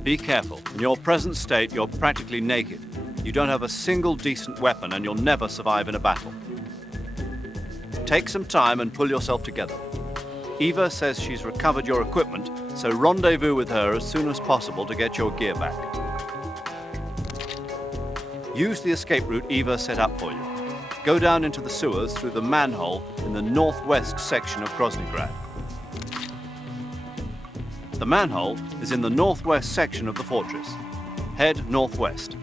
Be careful. In your present state, you're practically naked. You don't have a single decent weapon and you'll never survive in a battle. Take some time and pull yourself together. Eva says she's recovered your equipment, so rendezvous with her as soon as possible to get your gear back. Use the escape route Eva set up for you. Go down into the sewers through the manhole in the northwest section of Groznygrad. The manhole is in the northwest section of the fortress. Head northwest.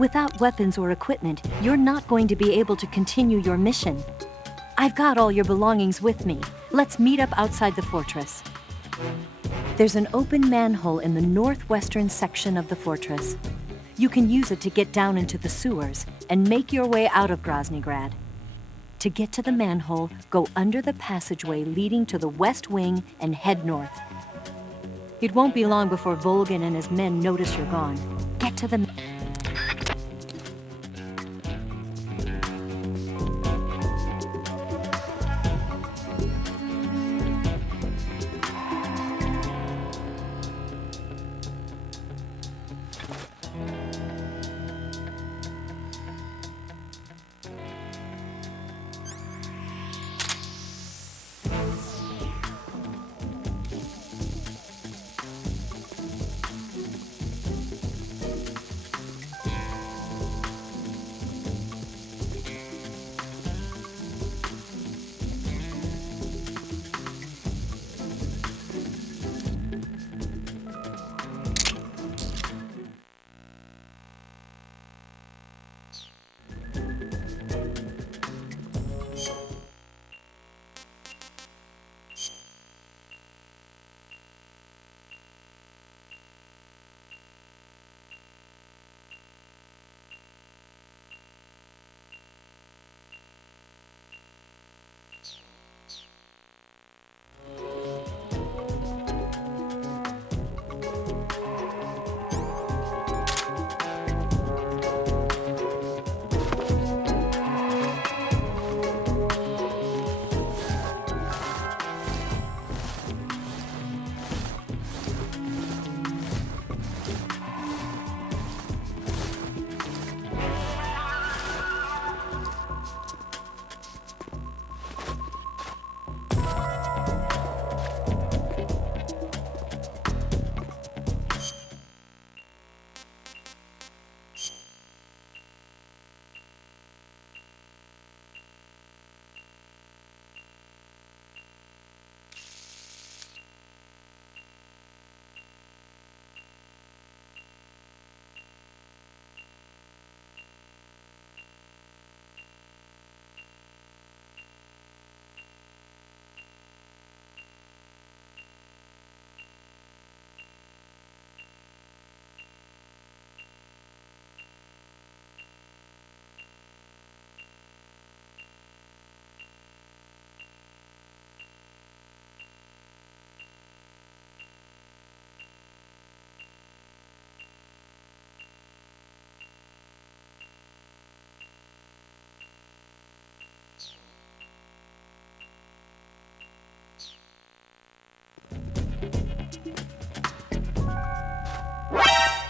Without weapons or equipment, you're not going to be able to continue your mission. I've got all your belongings with me. Let's meet up outside the fortress. There's an open manhole in the northwestern section of the fortress. You can use it to get down into the sewers and make your way out of Groznygrad. To get to the manhole, go under the passageway leading to the west wing and head north. It won't be long before Volgin and his men notice you're gone. Get to the...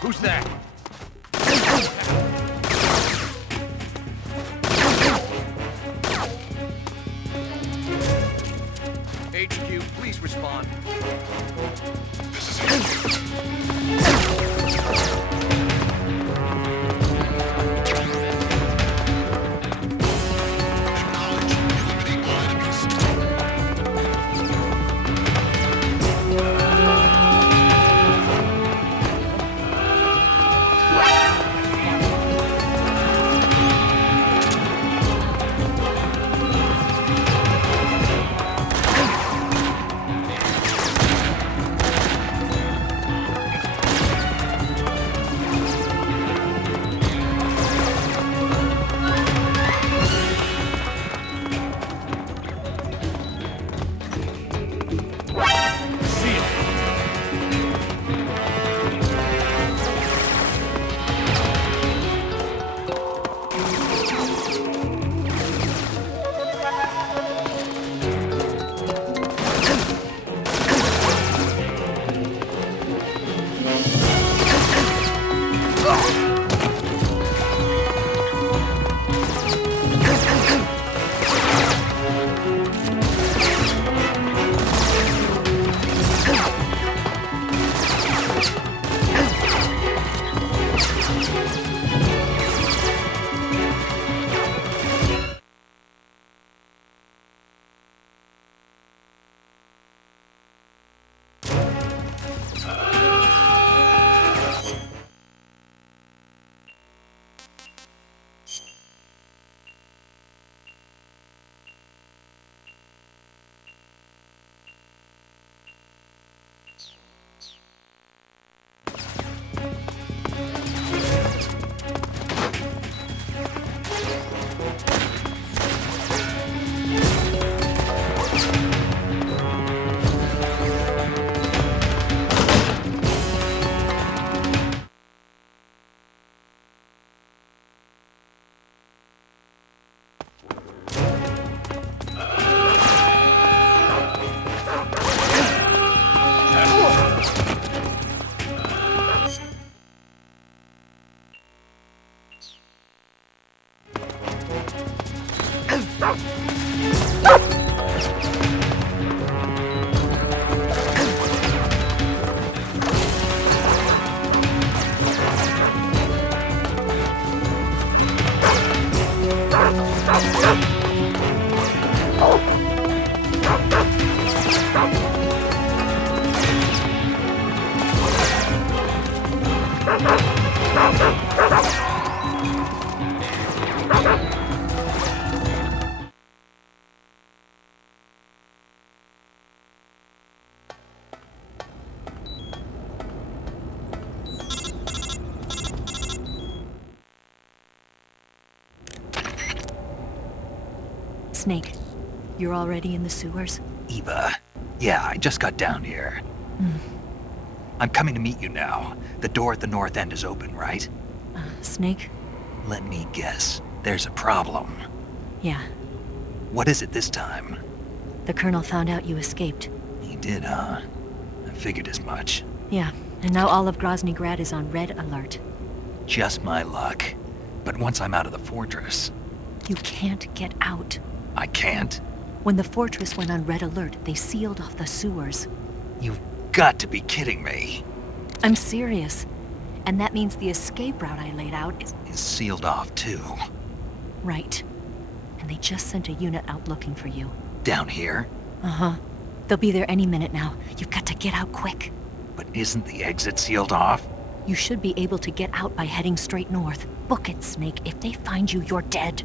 Who's that? HQ, please respond. This is Acknowledge. Eliminate all enemies. Snake, you're already in the sewers? Eva. Yeah, I just got down here. I'm coming to meet you now. The door at the north end is open, right? Snake? Let me guess. There's a problem. Yeah. What is it this time? The Colonel found out you escaped. He did, huh? I figured as much. Yeah, and now all of Grozny Grad is on red alert. Just my luck. But once I'm out of the fortress... You can't get out. I can't? When the fortress went on red alert, they sealed off the sewers. You've got to be kidding me. I'm serious. And that means the escape route I laid out is sealed off, too. Right. And they just sent a unit out looking for you. Down here? Uh-huh. They'll be there any minute now. You've got to get out quick. But isn't the exit sealed off? You should be able to get out by heading straight north. Book it, Snake. If they find you, you're dead.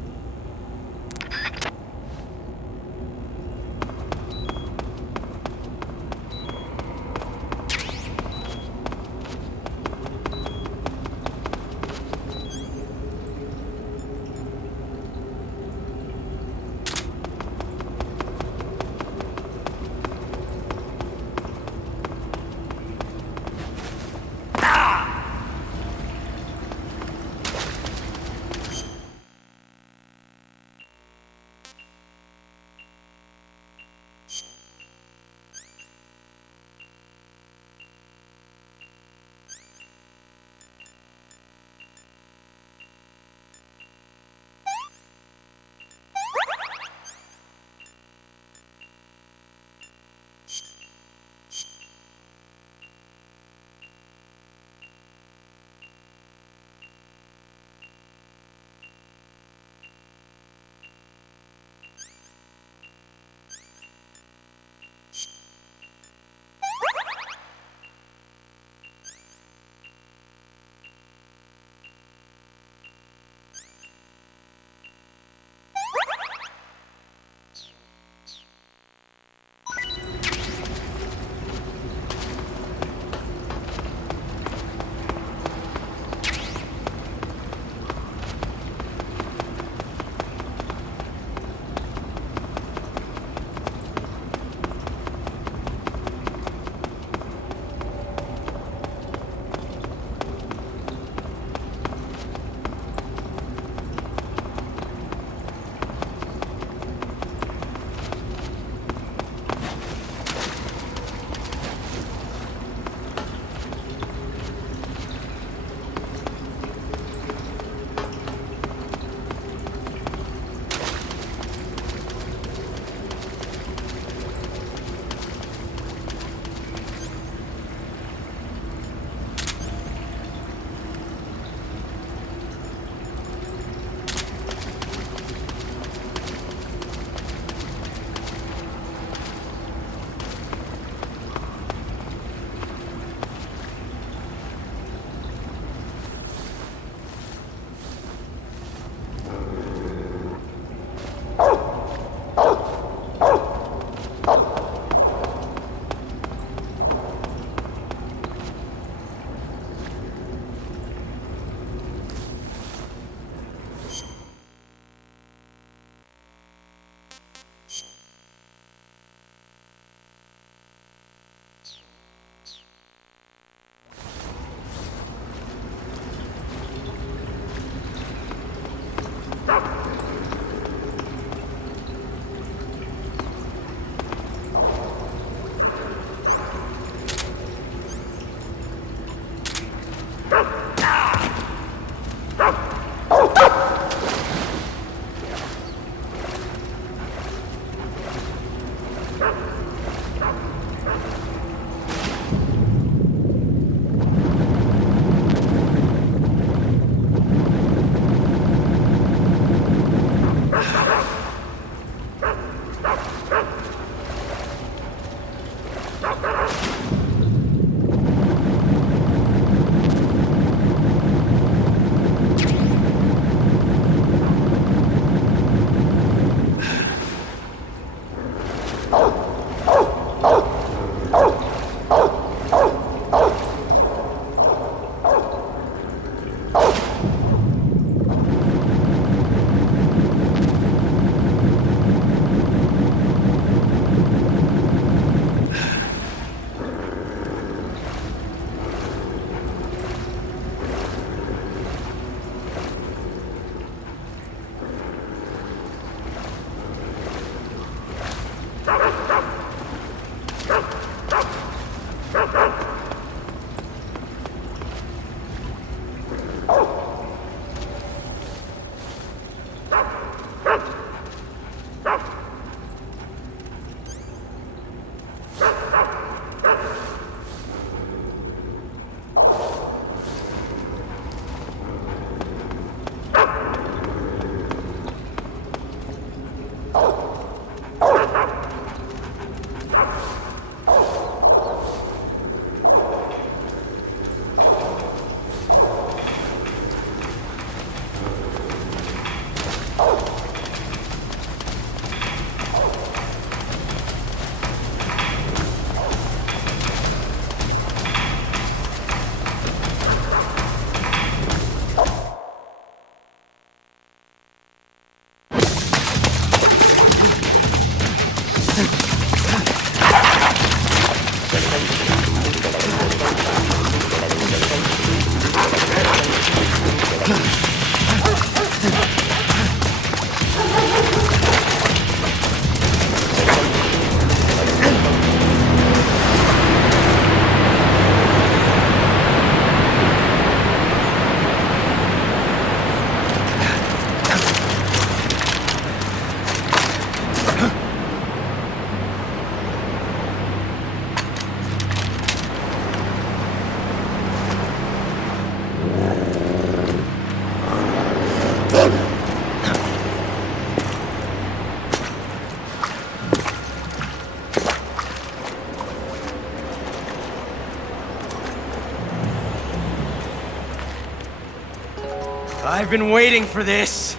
I've been waiting for this.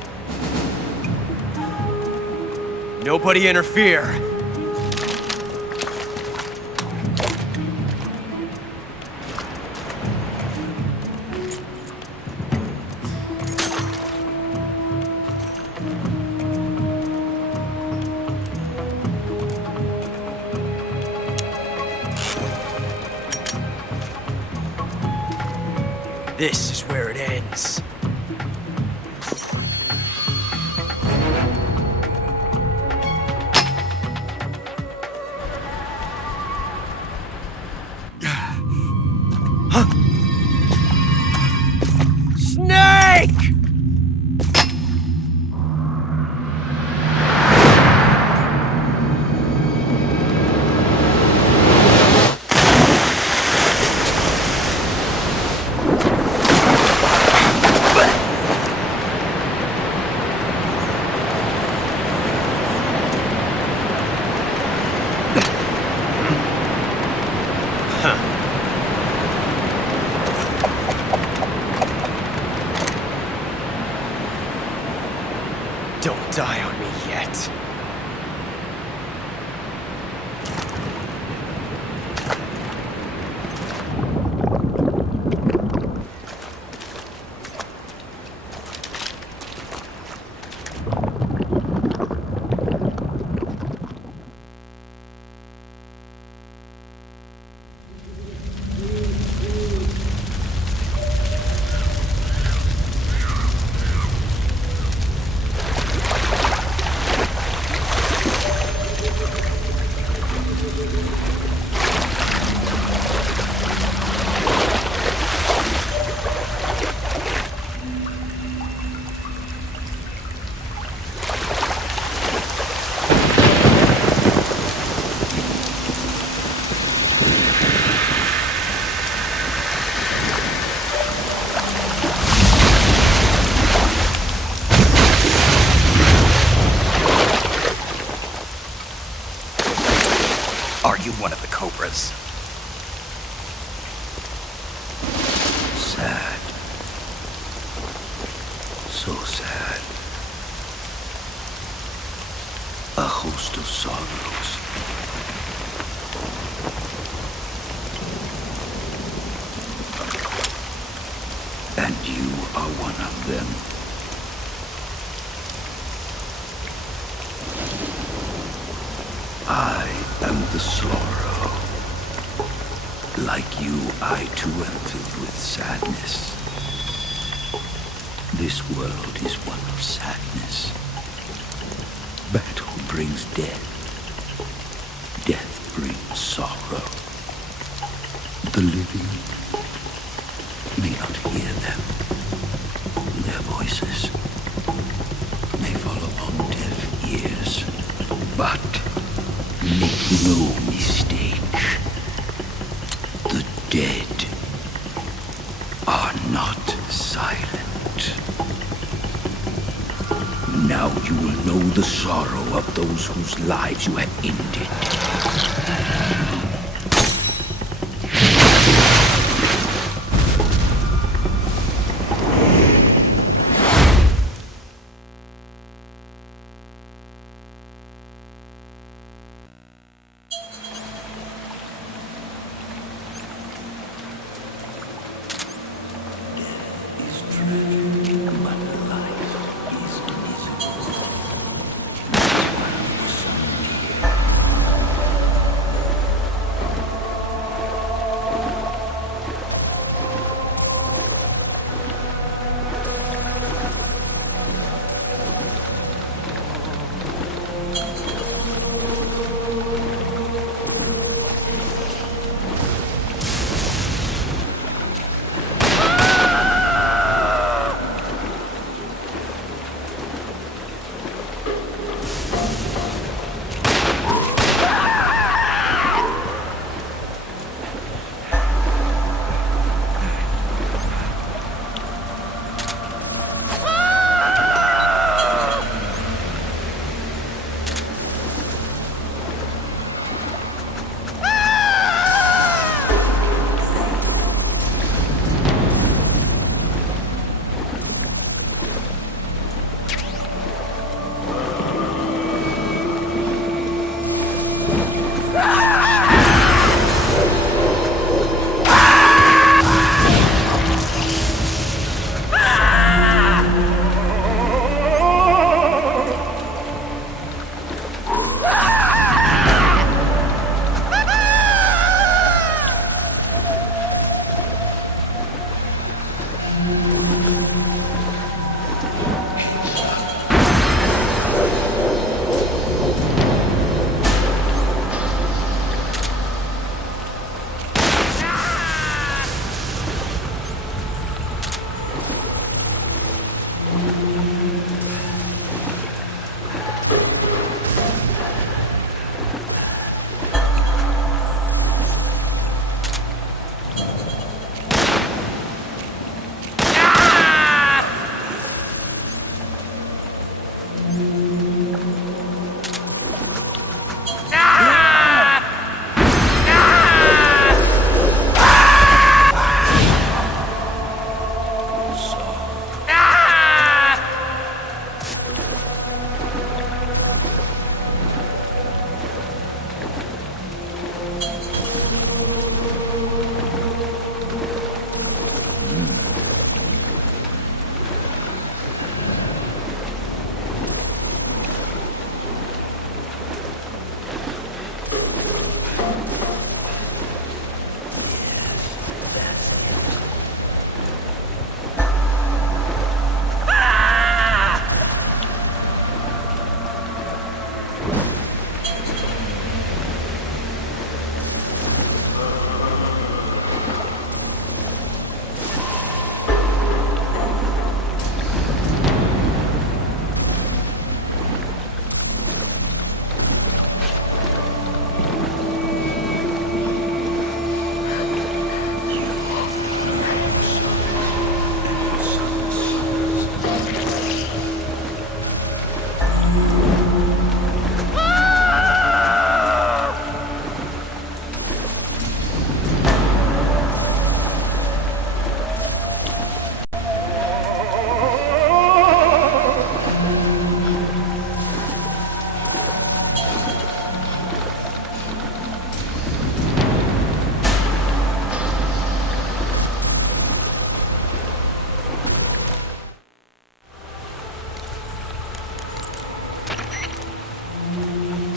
Nobody interfere. This is where it ends. Snake! Don't die on me yet. Are you one of the Cobras? Sad. So sad. A host of sorrows. And you are one of them. I am the sorrow. Like you, I too am filled with sadness. This world is one of sadness. Battle brings death. Death brings sorrow. The living may not hear them. Their voices may fall upon deaf ears. But make no mistake. The dead are not silent. Now you will know the sorrow of those whose lives you have ended.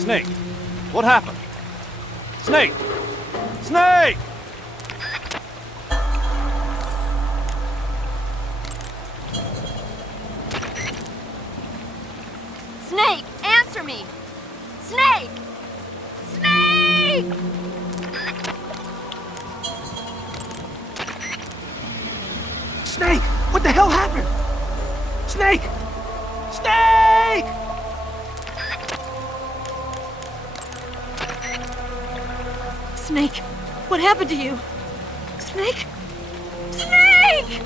Snake, what happened? Snake! Snake! Snake, answer me! Snake! Snake! Snake! What the hell happened? Snake! Snake! Snake, what happened to you? Snake? Snake!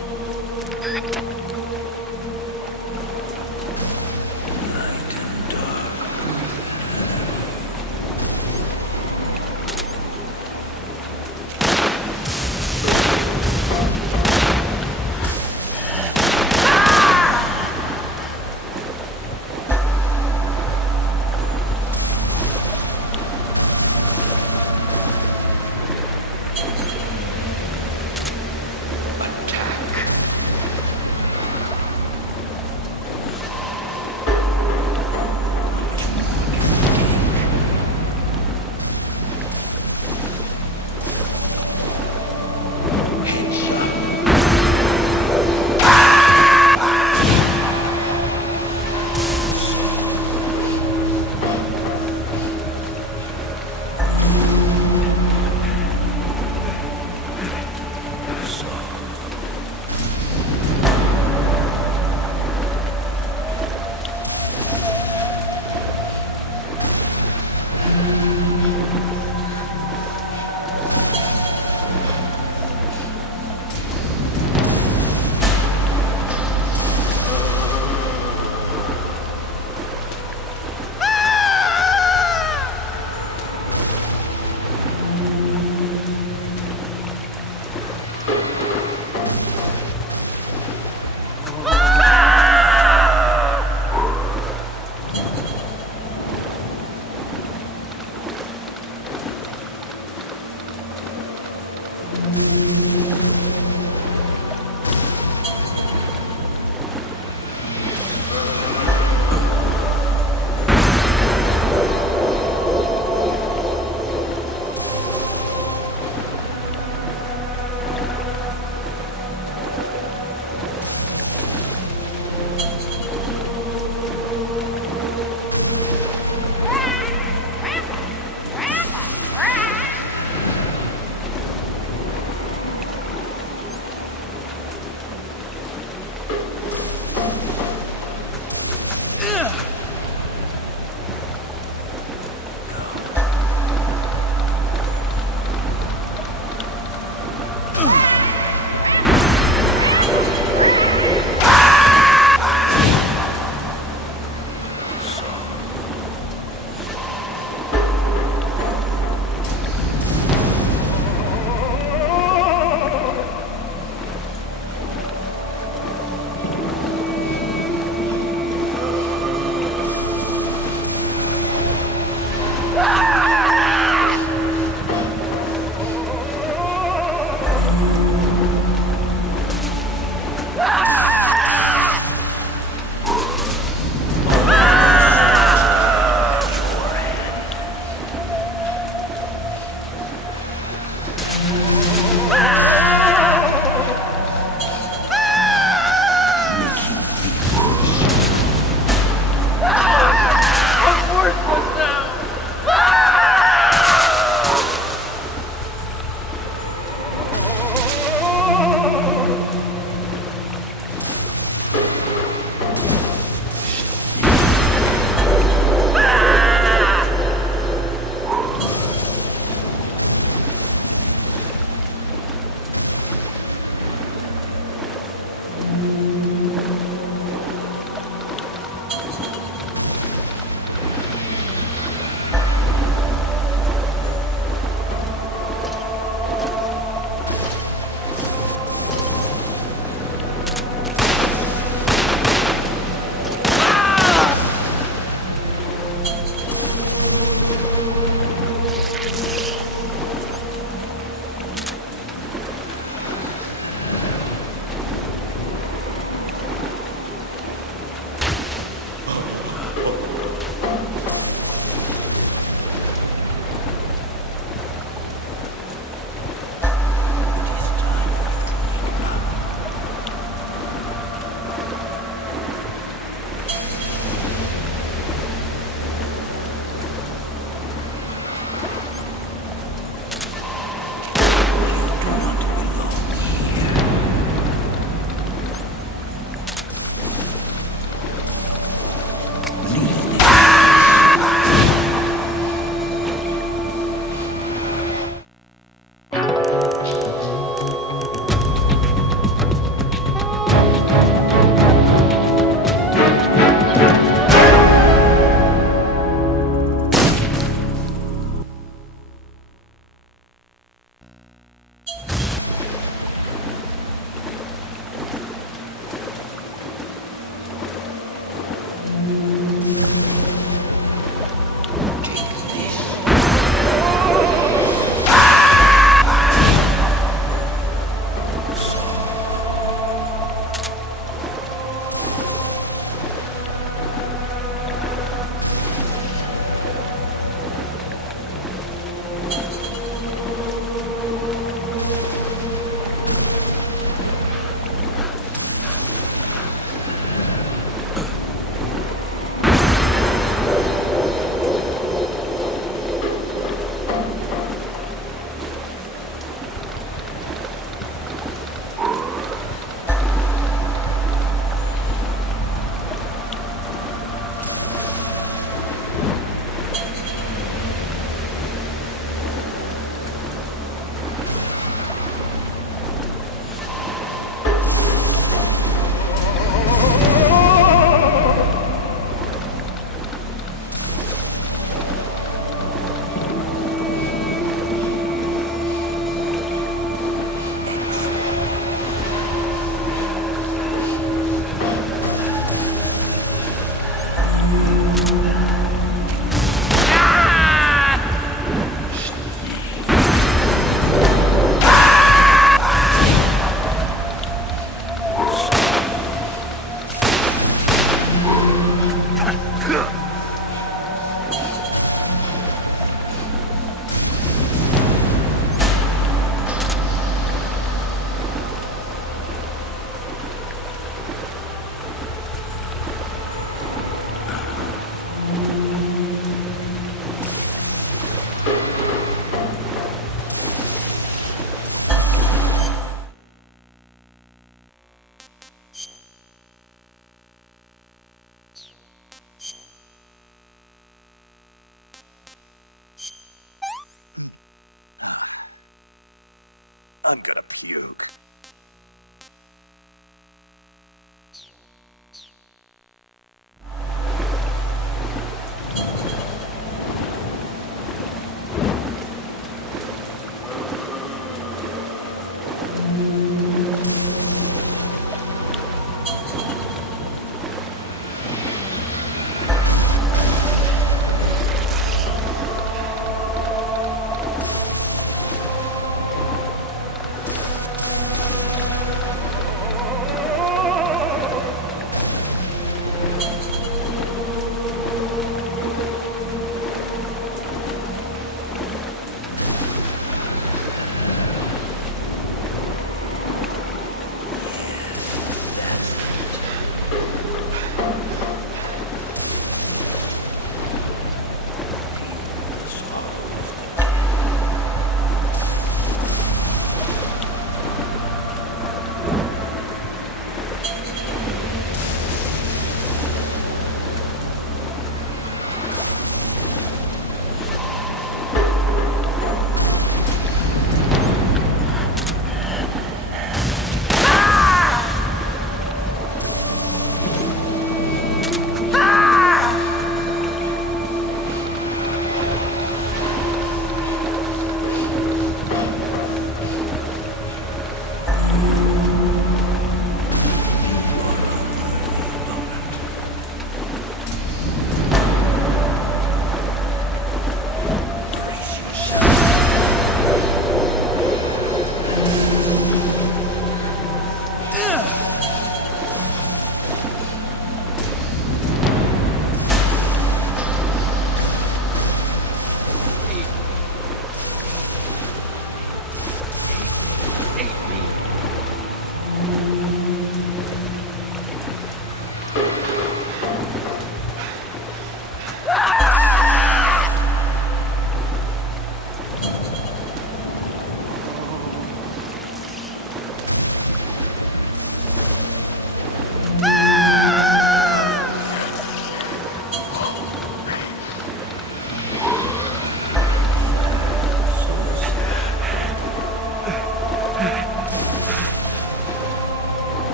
I'm gonna puke.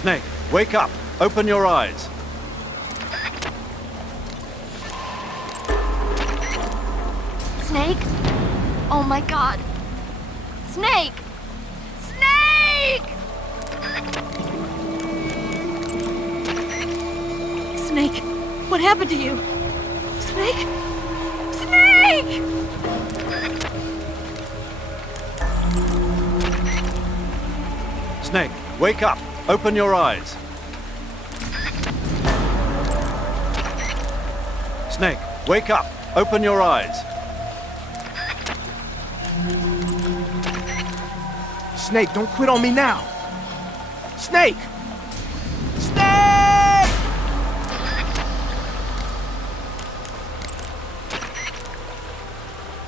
Snake, wake up! Open your eyes! Snake? Oh my god. Snake! Snake! Snake, what happened to you? Snake? Snake! Snake, wake up! Open your eyes! Snake, wake up! Open your eyes! Snake, don't quit on me now! Snake! Snake!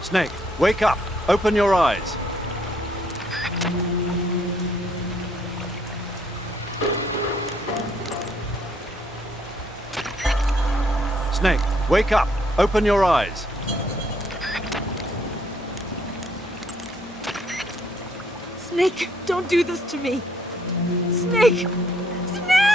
Snake, wake up! Open your eyes! Snake, wake up! Open your eyes! Snake, don't do this to me! Snake! Snake!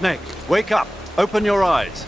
Snake, wake up. Open your eyes.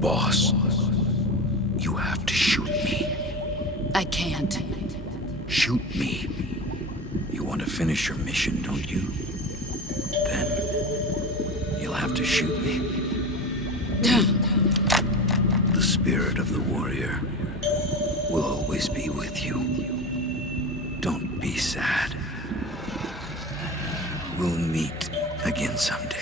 Boss, you have to shoot me. I can't. Shoot me. You want to finish your mission, don't you? Then you'll have to shoot me. The spirit of the warrior will always be with you. Don't be sad. We'll meet again someday.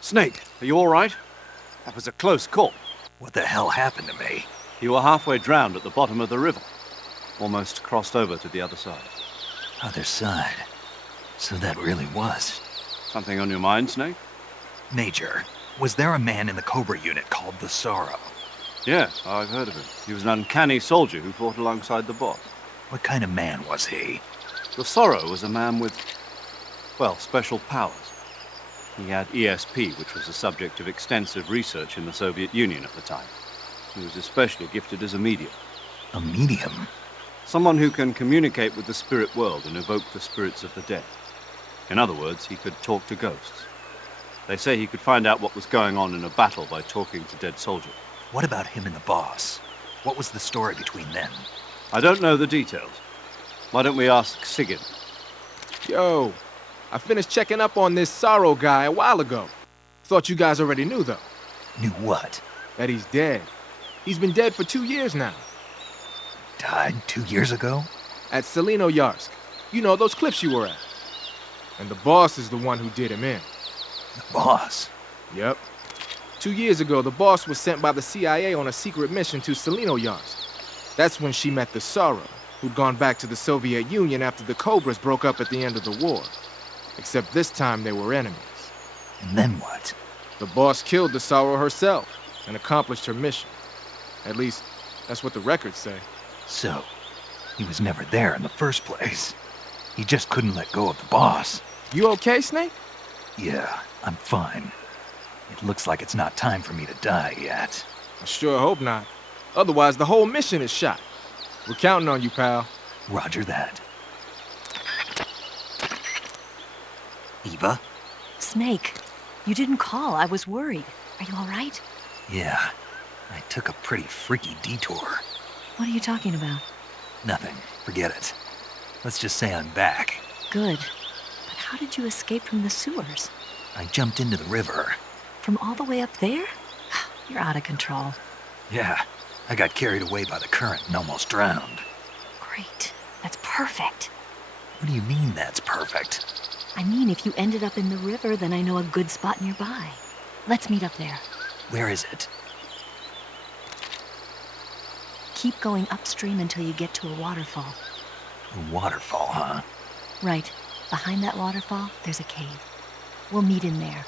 Snake, are you all right? That was a close call. What the hell happened to me? You were halfway drowned at the bottom of the river. Almost crossed over to the other side. Other side? So that really was. Something on your mind, Snake? Major, was there a man in the Cobra unit called the Sorrow? Yes, I've heard of him. He was an uncanny soldier who fought alongside the boss. What kind of man was he? The Sorrow was a man with, well, special powers. He had ESP, which was the subject of extensive research in the Soviet Union at the time. He was especially gifted as a medium. A medium? Someone who can communicate with the spirit world and evoke the spirits of the dead. In other words, he could talk to ghosts. They say he could find out what was going on in a battle by talking to dead soldiers. What about him and the boss? What was the story between them? I don't know the details. Why don't we ask Sigyn? Yo, I finished checking up on this Sorrow guy a while ago. Thought you guys already knew, though. Knew what? That he's dead. He's been dead for 2 years now. Died 2 years ago? At Selino Yarsk. You know, those cliffs you were at. And the boss is the one who did him in. The boss? Yep. 2 years ago, the boss was sent by the CIA on a secret mission to Selino Yarsk. That's when she met the Sorrow, who'd gone back to the Soviet Union after the Cobras broke up at the end of the war. Except this time they were enemies. And then what? The boss killed the Sorrow herself and accomplished her mission. At least, that's what the records say. So, he was never there in the first place. He just couldn't let go of the boss. You okay, Snake? Yeah, I'm fine. It looks like it's not time for me to die yet. I sure hope not. Otherwise, the whole mission is shot. We're counting on you, pal. Roger that. Eva? Snake, you didn't call. I was worried. Are you all right? Yeah, I took a pretty freaky detour. What are you talking about? Nothing. Forget it. Let's just say I'm back. Good. But how did you escape from the sewers? I jumped into the river. From all the way up there? You're out of control. Yeah, I got carried away by the current and almost drowned. Great. That's perfect. What do you mean that's perfect? I mean, if you ended up in the river, then I know a good spot nearby. Let's meet up there. Where is it? Keep going upstream until you get to a waterfall. A waterfall, huh? Right. Behind that waterfall, there's a cave. We'll meet in there.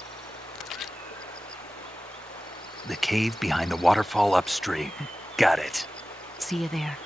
The cave behind the waterfall upstream. Got it. See you there.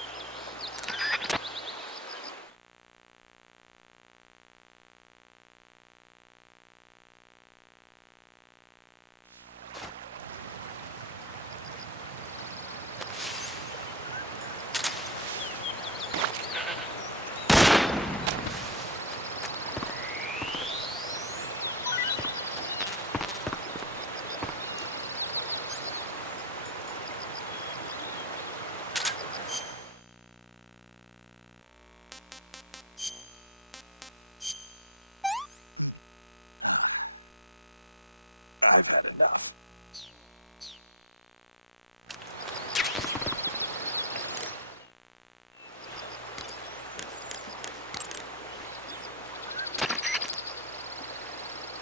I've had enough.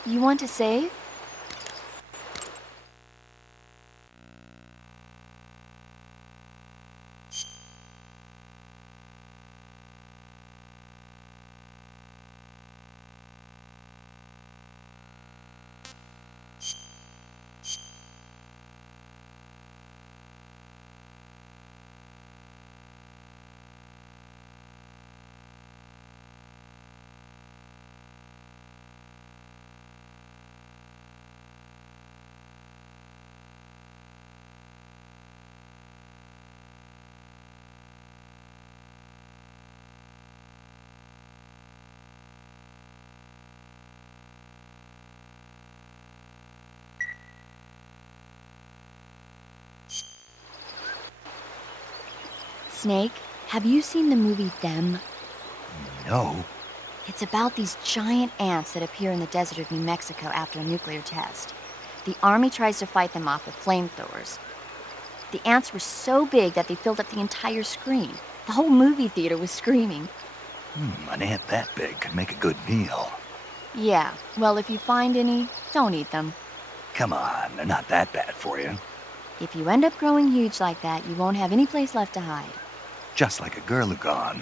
You want to save? Snake, have you seen the movie Them? No. It's about these giant ants that appear in the desert of New Mexico after a nuclear test. The army tries to fight them off with flamethrowers. The ants were so big that they filled up the entire screen. The whole movie theater was screaming. An ant that big could make a good meal. Yeah, well, if you find any, don't eat them. Come on, they're not that bad for you. If you end up growing huge like that, you won't have any place left to hide. Just like a girl gone.